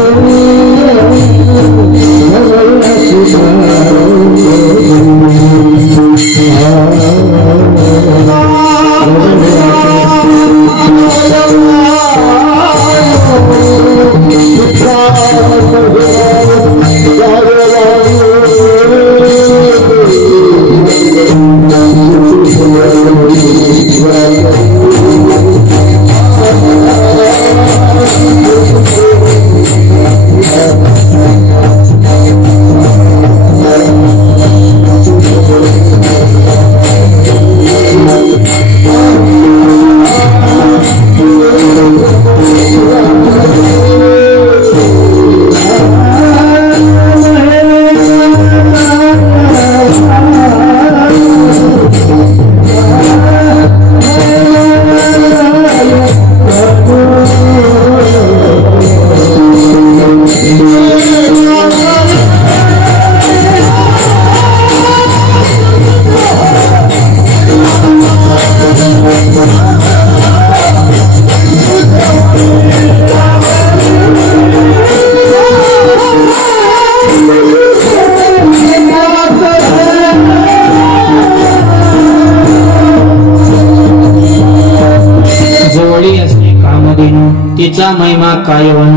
कामधेनू तिचा महिमा कायवन.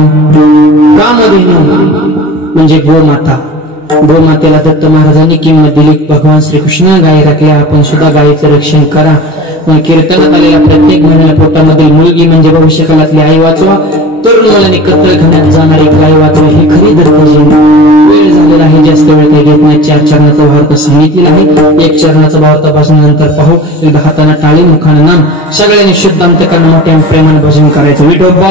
कामधेनू म्हणजे गोमाता. गोमातेला दत्त महाराजांनी किंमत दिली. भगवान श्रीकृष्ण गाय राखल्या, आपण सुद्धा गायीचं रक्षण करा. कीर्तनात आलेल्या प्रत्येक महिन्याला पोटामधील मुलगी म्हणजे भविष्यकाळातली आई वाचवा. तरुण मुलांनी कत्तल खाण्यात जाणारी गाय वाचवा. ही खरी दत्त जयंती. वेळ झालेला आहे, जास्त वेळ काही घेत नाही. 4 चरणाचा भावार्थ सांगितलेला आहे. 1 चरणाचा भावार्थ भाषणानंतर पाहू. एकदा हाताने टाळी, मुखाने नाम, सगळ्यांनी शुद्ध अंतकरण मोठ्या प्रेमाने भजन करायचं. विठोबा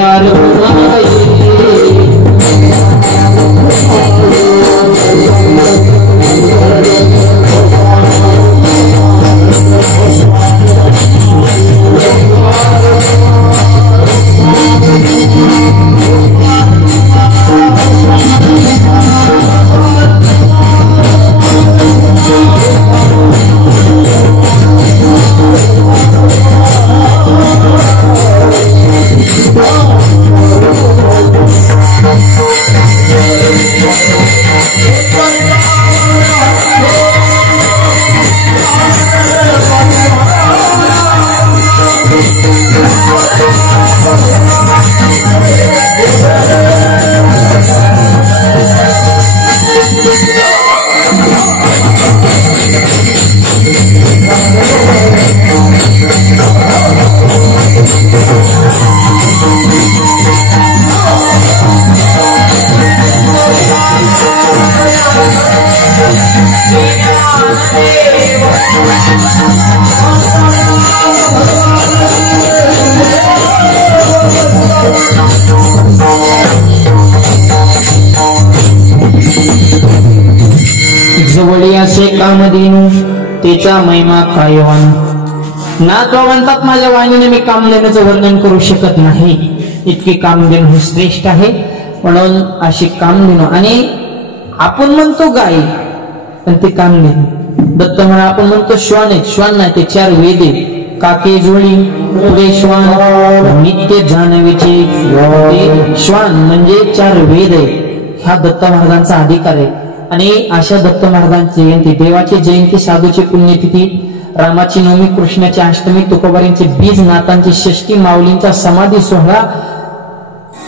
जवळी असे कामधेनू तिचा महिमा कायवन. नाथवा म्हणतात माझ्या वाणीने मी कामधेनूचं वर्णन करू शकत नाही, इतकी कामधेनू श्रेष्ठ आहे. म्हणून अशी कामधेनू. आणि आपण म्हणतो गाय, पण ते कामधेनू. दत्त म्हणा आपण म्हणतो श्वान आहे, श्वान नाही ते 4 वेद आहे. काके जुळी पुढे श्वान नित्य जाणवीचे. श्वान म्हणजे 4 वेद आहे. हा दत्त महाराजांचा अधिकार आहे. आणि अशा दत्त महाराजांची जयंती, देवाची जयंती, साधूची पुण्यतिथी, रामाची नवमी, कृष्णाची अष्टमी, तुकोबारींची बीज, नाथांची षष्ठी, माऊलींचा समाधी सोहळा,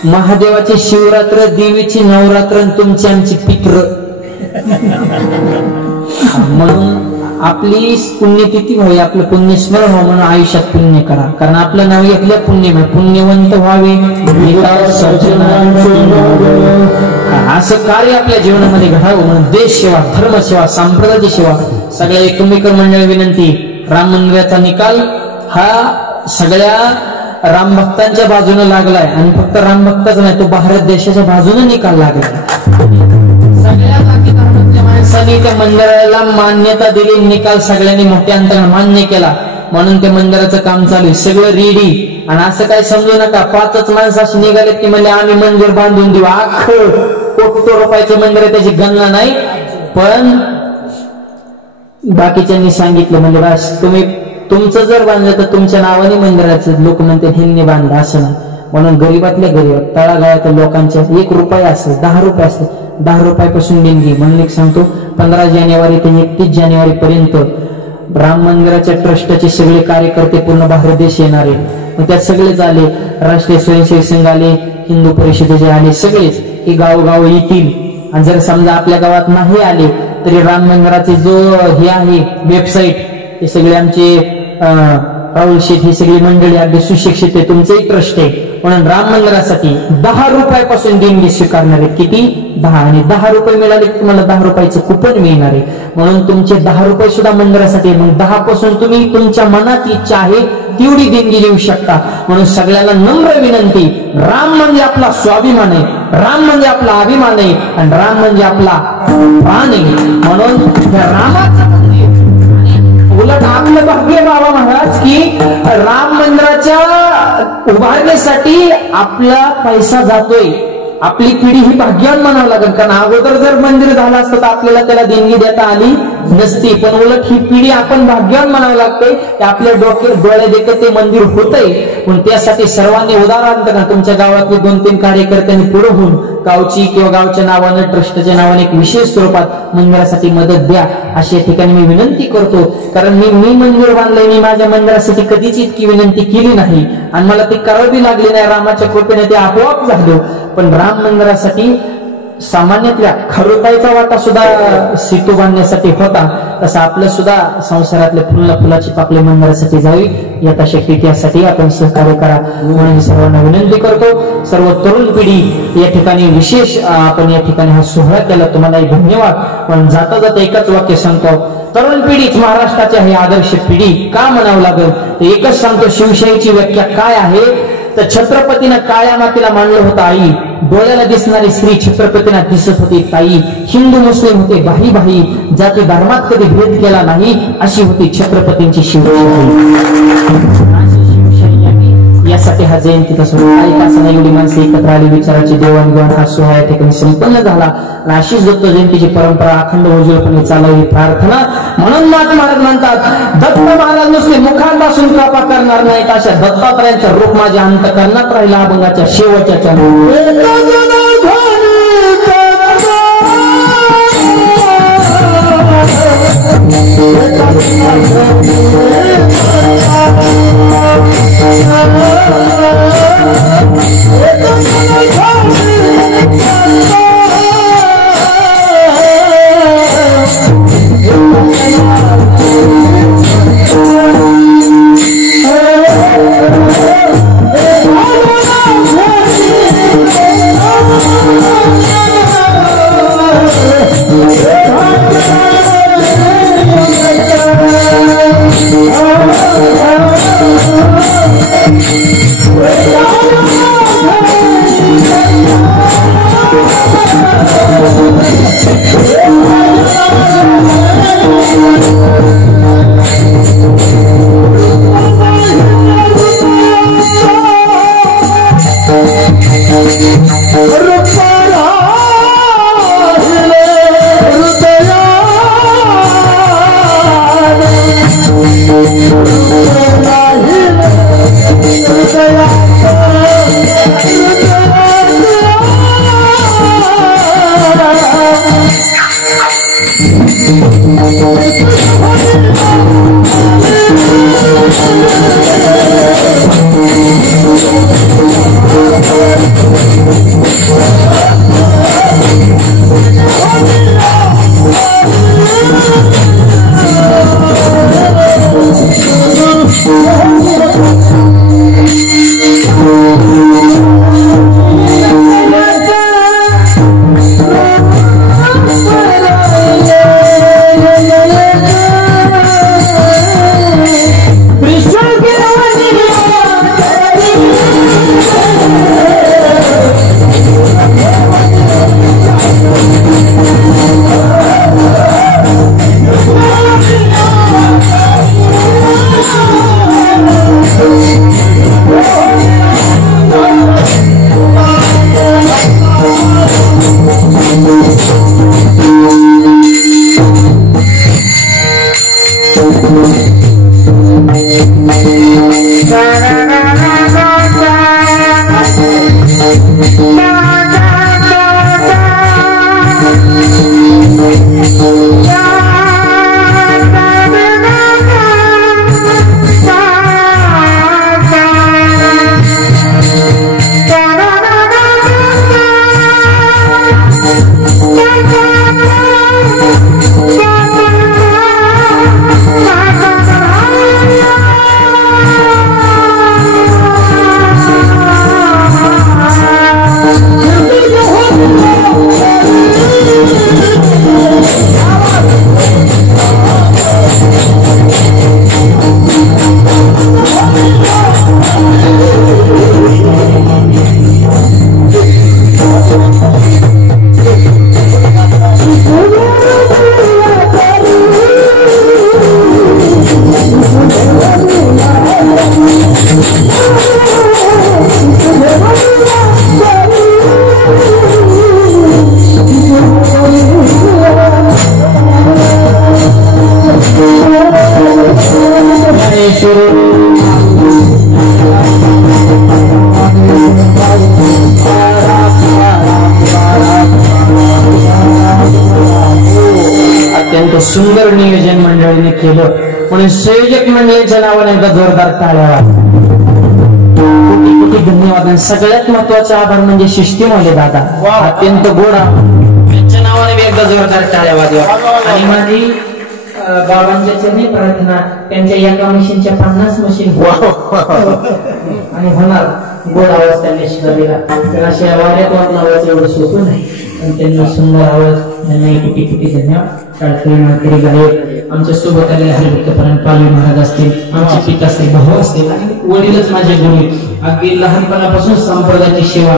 महादेवाची शिवरात्र, देवीची नवरात्र, तुमची आमची पित्र. म्हणून आपली पुण्यतिथी व्हावी, आपलं पुण्यस्मरण व्हावं, म्हणून आयुष्यात पुण्य करा. कारण आपलं नाव ऐकल्या पुण्यमय, पुण्यवंत व्हावे. असं कार्य आपल्या जीवनामध्ये घडावं म्हणून देश सेवा, धर्म सेवा, संप्रदायाची सेवा. सगळ्या एकमेकर मंडळ विनंती. राम मंदिराचा निकाल हा सगळ्या राम भक्तांच्या बाजूने लागलाय. आणि फक्त राम भक्तच नाही, तो भारत देशाच्या बाजूने निकाल लागलाय. सगळ्या बाकी धर्मातल्या माणसांनी त्या मंदिराला मान्यता दिली. निकाल सगळ्यांनी मोठ्या अंतराने मान्य केला. म्हणून त्या मंदिराचं काम चालू आहे, सगळं रेडी. आणि असं काय समजू नका 5च माणसं अशी निघालेत की म्हणजे आम्ही मंदिर बांधून देऊ. कोटी रुपयाचं मंदिर आहे, त्याची गणना नाही. पण बाकीच्यांनी सांगितलं म्हणजे बस तुम्ही तुमचं जर बांधलं तर तुमच्या नावाने मंदिराचं, लोक म्हणते ह्यांनी बांधलं, असं नाही. म्हणून गरीबातल्या गरीब तळागाळातल्या लोकांच्या 1 रुपया असेल, 10 रुपये असेल, 10 रुपयापासून देणगी. म्हणून एक सांगतो 15 जानेवारी ते 31 जानेवारी पर्यंत राम मंदिराच्या ट्रस्टचे सगळे कार्यकर्ते पूर्ण भारत देश येणार आहेत. मग त्यात सगळेच आले, राष्ट्रीय स्वयंसेवक संघ आले, हिंदू परिषदेचे आले, सगळेच हे गावोगाव येतील. आणि जर समजा आपल्या गावात नाही आले तरी राम मंदिराचे जो हे आहे वेबसाईट, हे सगळे आमचे राहुल शेठ, ही सगळी मंडळी अगदी सुशिक्षित आहे, तुमचंही ट्रस्ट आहे. म्हणून राम मंदिरासाठी 10 रुपयापासून देणगी स्वीकारणार आहे. किती? 10. आणि 10 रुपये मिळाले की तुम्हाला 10 रुपयाचं कुपन मिळणार आहे. म्हणून तुमचे 10 रुपये सुद्धा मंदिरासाठी. मग 10 पासून तुम्ही तुमच्या मनात इच्छा आहे तेवढी देणगी देऊ शकता. म्हणून सगळ्यांना नम्र विनंती, राम म्हणजे आपला स्वाभिमान आहे, राम म्हणजे आपला अभिमान आहे, आणि राम म्हणजे आपला प्राण आहे. म्हणून रामाचं उलट आपलं भाग्य बाबा महाराज की राम मंदिराच्या उभारणीसाठी आपला पैसा जातोय, आपली पिढी ही भाग्यवान म्हणावं लागेल, कारण अगोदर जर मंदिर झालं असतं तर आपल्याला त्याला देणगी देता आली नसती. पण उलट ही पिढी आपण भाग्यवान म्हणावं लागते की आपल्या डोळे देखत ते मंदिर होतंय. पण त्यासाठी सर्वांनी उदाहरण तुमच्या गावातले 2-3 कार्यकर्त्यांनी पुढे होऊन गावची किंवा गावच्या नावानं ट्रस्टच्या नावाने एक विशेष स्वरूपात मंदिरासाठी मदत द्या अशी या ठिकाणी मी विनंती करतो. कारण मी मंदिर बांधलंय, मी माझ्या मंदिरासाठी कधीच इतकी विनंती केली नाही आणि मला ती करावी लागली नाही. रामाच्या कृपेने ते आपोआप झालं. पण राम मंदिरासाठी सामान्यातल्या खरुताईचा वाटा सुद्धा सेतू बांधण्यासाठी होता. तसं आपलं सुद्धा संसारातल्या फुलाची पाकळी मंदिरासाठी जावी यथाशक्ती त्यासाठी आपण सहकार्य करा म्हणून सर्वांना विनंती करतो. सर्व तरुण पिढी या ठिकाणी विशेष आपण या ठिकाणी हा सोहळा केला, तुम्हालाही धन्यवाद. पण जाता जाता एकच वाक्य सांगतो, तरुण पिढीच महाराष्ट्राची ही आदर्श पिढी का म्हणावं लागेल तर एकच सांगतो, शिवशाहीची व्याख्या काय आहे तर छत्रपतीनं काळ्या मातीला मांडलं होतं आई, डोळ्याला दिसणारी स्त्री छत्रपतींना दिसत होती ताई, हिंदू मुस्लिम होते भाई भाई, जाती धर्मात कधी भेद केला नाही अशी होती छत्रपतींची शिवशाही. यासाठी हा जयंतीचा सोहळा एक असताना एवढी माणसं एकत्र आली, विचाराची देवाणघेवाण हा सोहळा या ठिकाणी संपन्न झाला. आणि अशीच दत्त जयंतीची परंपरा अखंड उज्ज्वलपणे चालावी प्रार्थना. म्हणून महाराज म्हणतात, दत्त महाराज नुसते मुखापासून कृपा करणार नाहीत, अशा दत्तात्रयांचं रूप माझ्या अंतकरणात राहिला अभंगाच्या शेवटच्या केलं म्हणून संयोजक मंडळींच्या नावाने एकदा जोरदार टाळ्या. कोटी कोटी धन्यवाद. आणि सगळ्यात महत्वाचा आभार म्हणजे सिस्टीमवाले दादा, अत्यंत गोड त्यांच्या नावाने एकदा जोरदार टाळ्या वाजवा. आणि माझी बाबांच्या चरणी प्रार्थना, त्यांच्या एका मशीनच्या 50 मशीन आणि होणार गोड आवाज त्यांनी सुद्धा दिला. तर अशा वाऱ्यात वाद लावायचं एवढं सोपं नाही, पण त्यांनी सुंदर आवाज, त्यांना किती किती धन्यवाद. टाळकरी माळकरी गायक आमच्या सोबत आलेले हरिभक्तपरायण पालवी महाराज असतील, आमचे पिता असतील, भाऊ असतील आणि वडीलच माझे गुरु. अगदी लहानपणापासून संप्रदायाची सेवा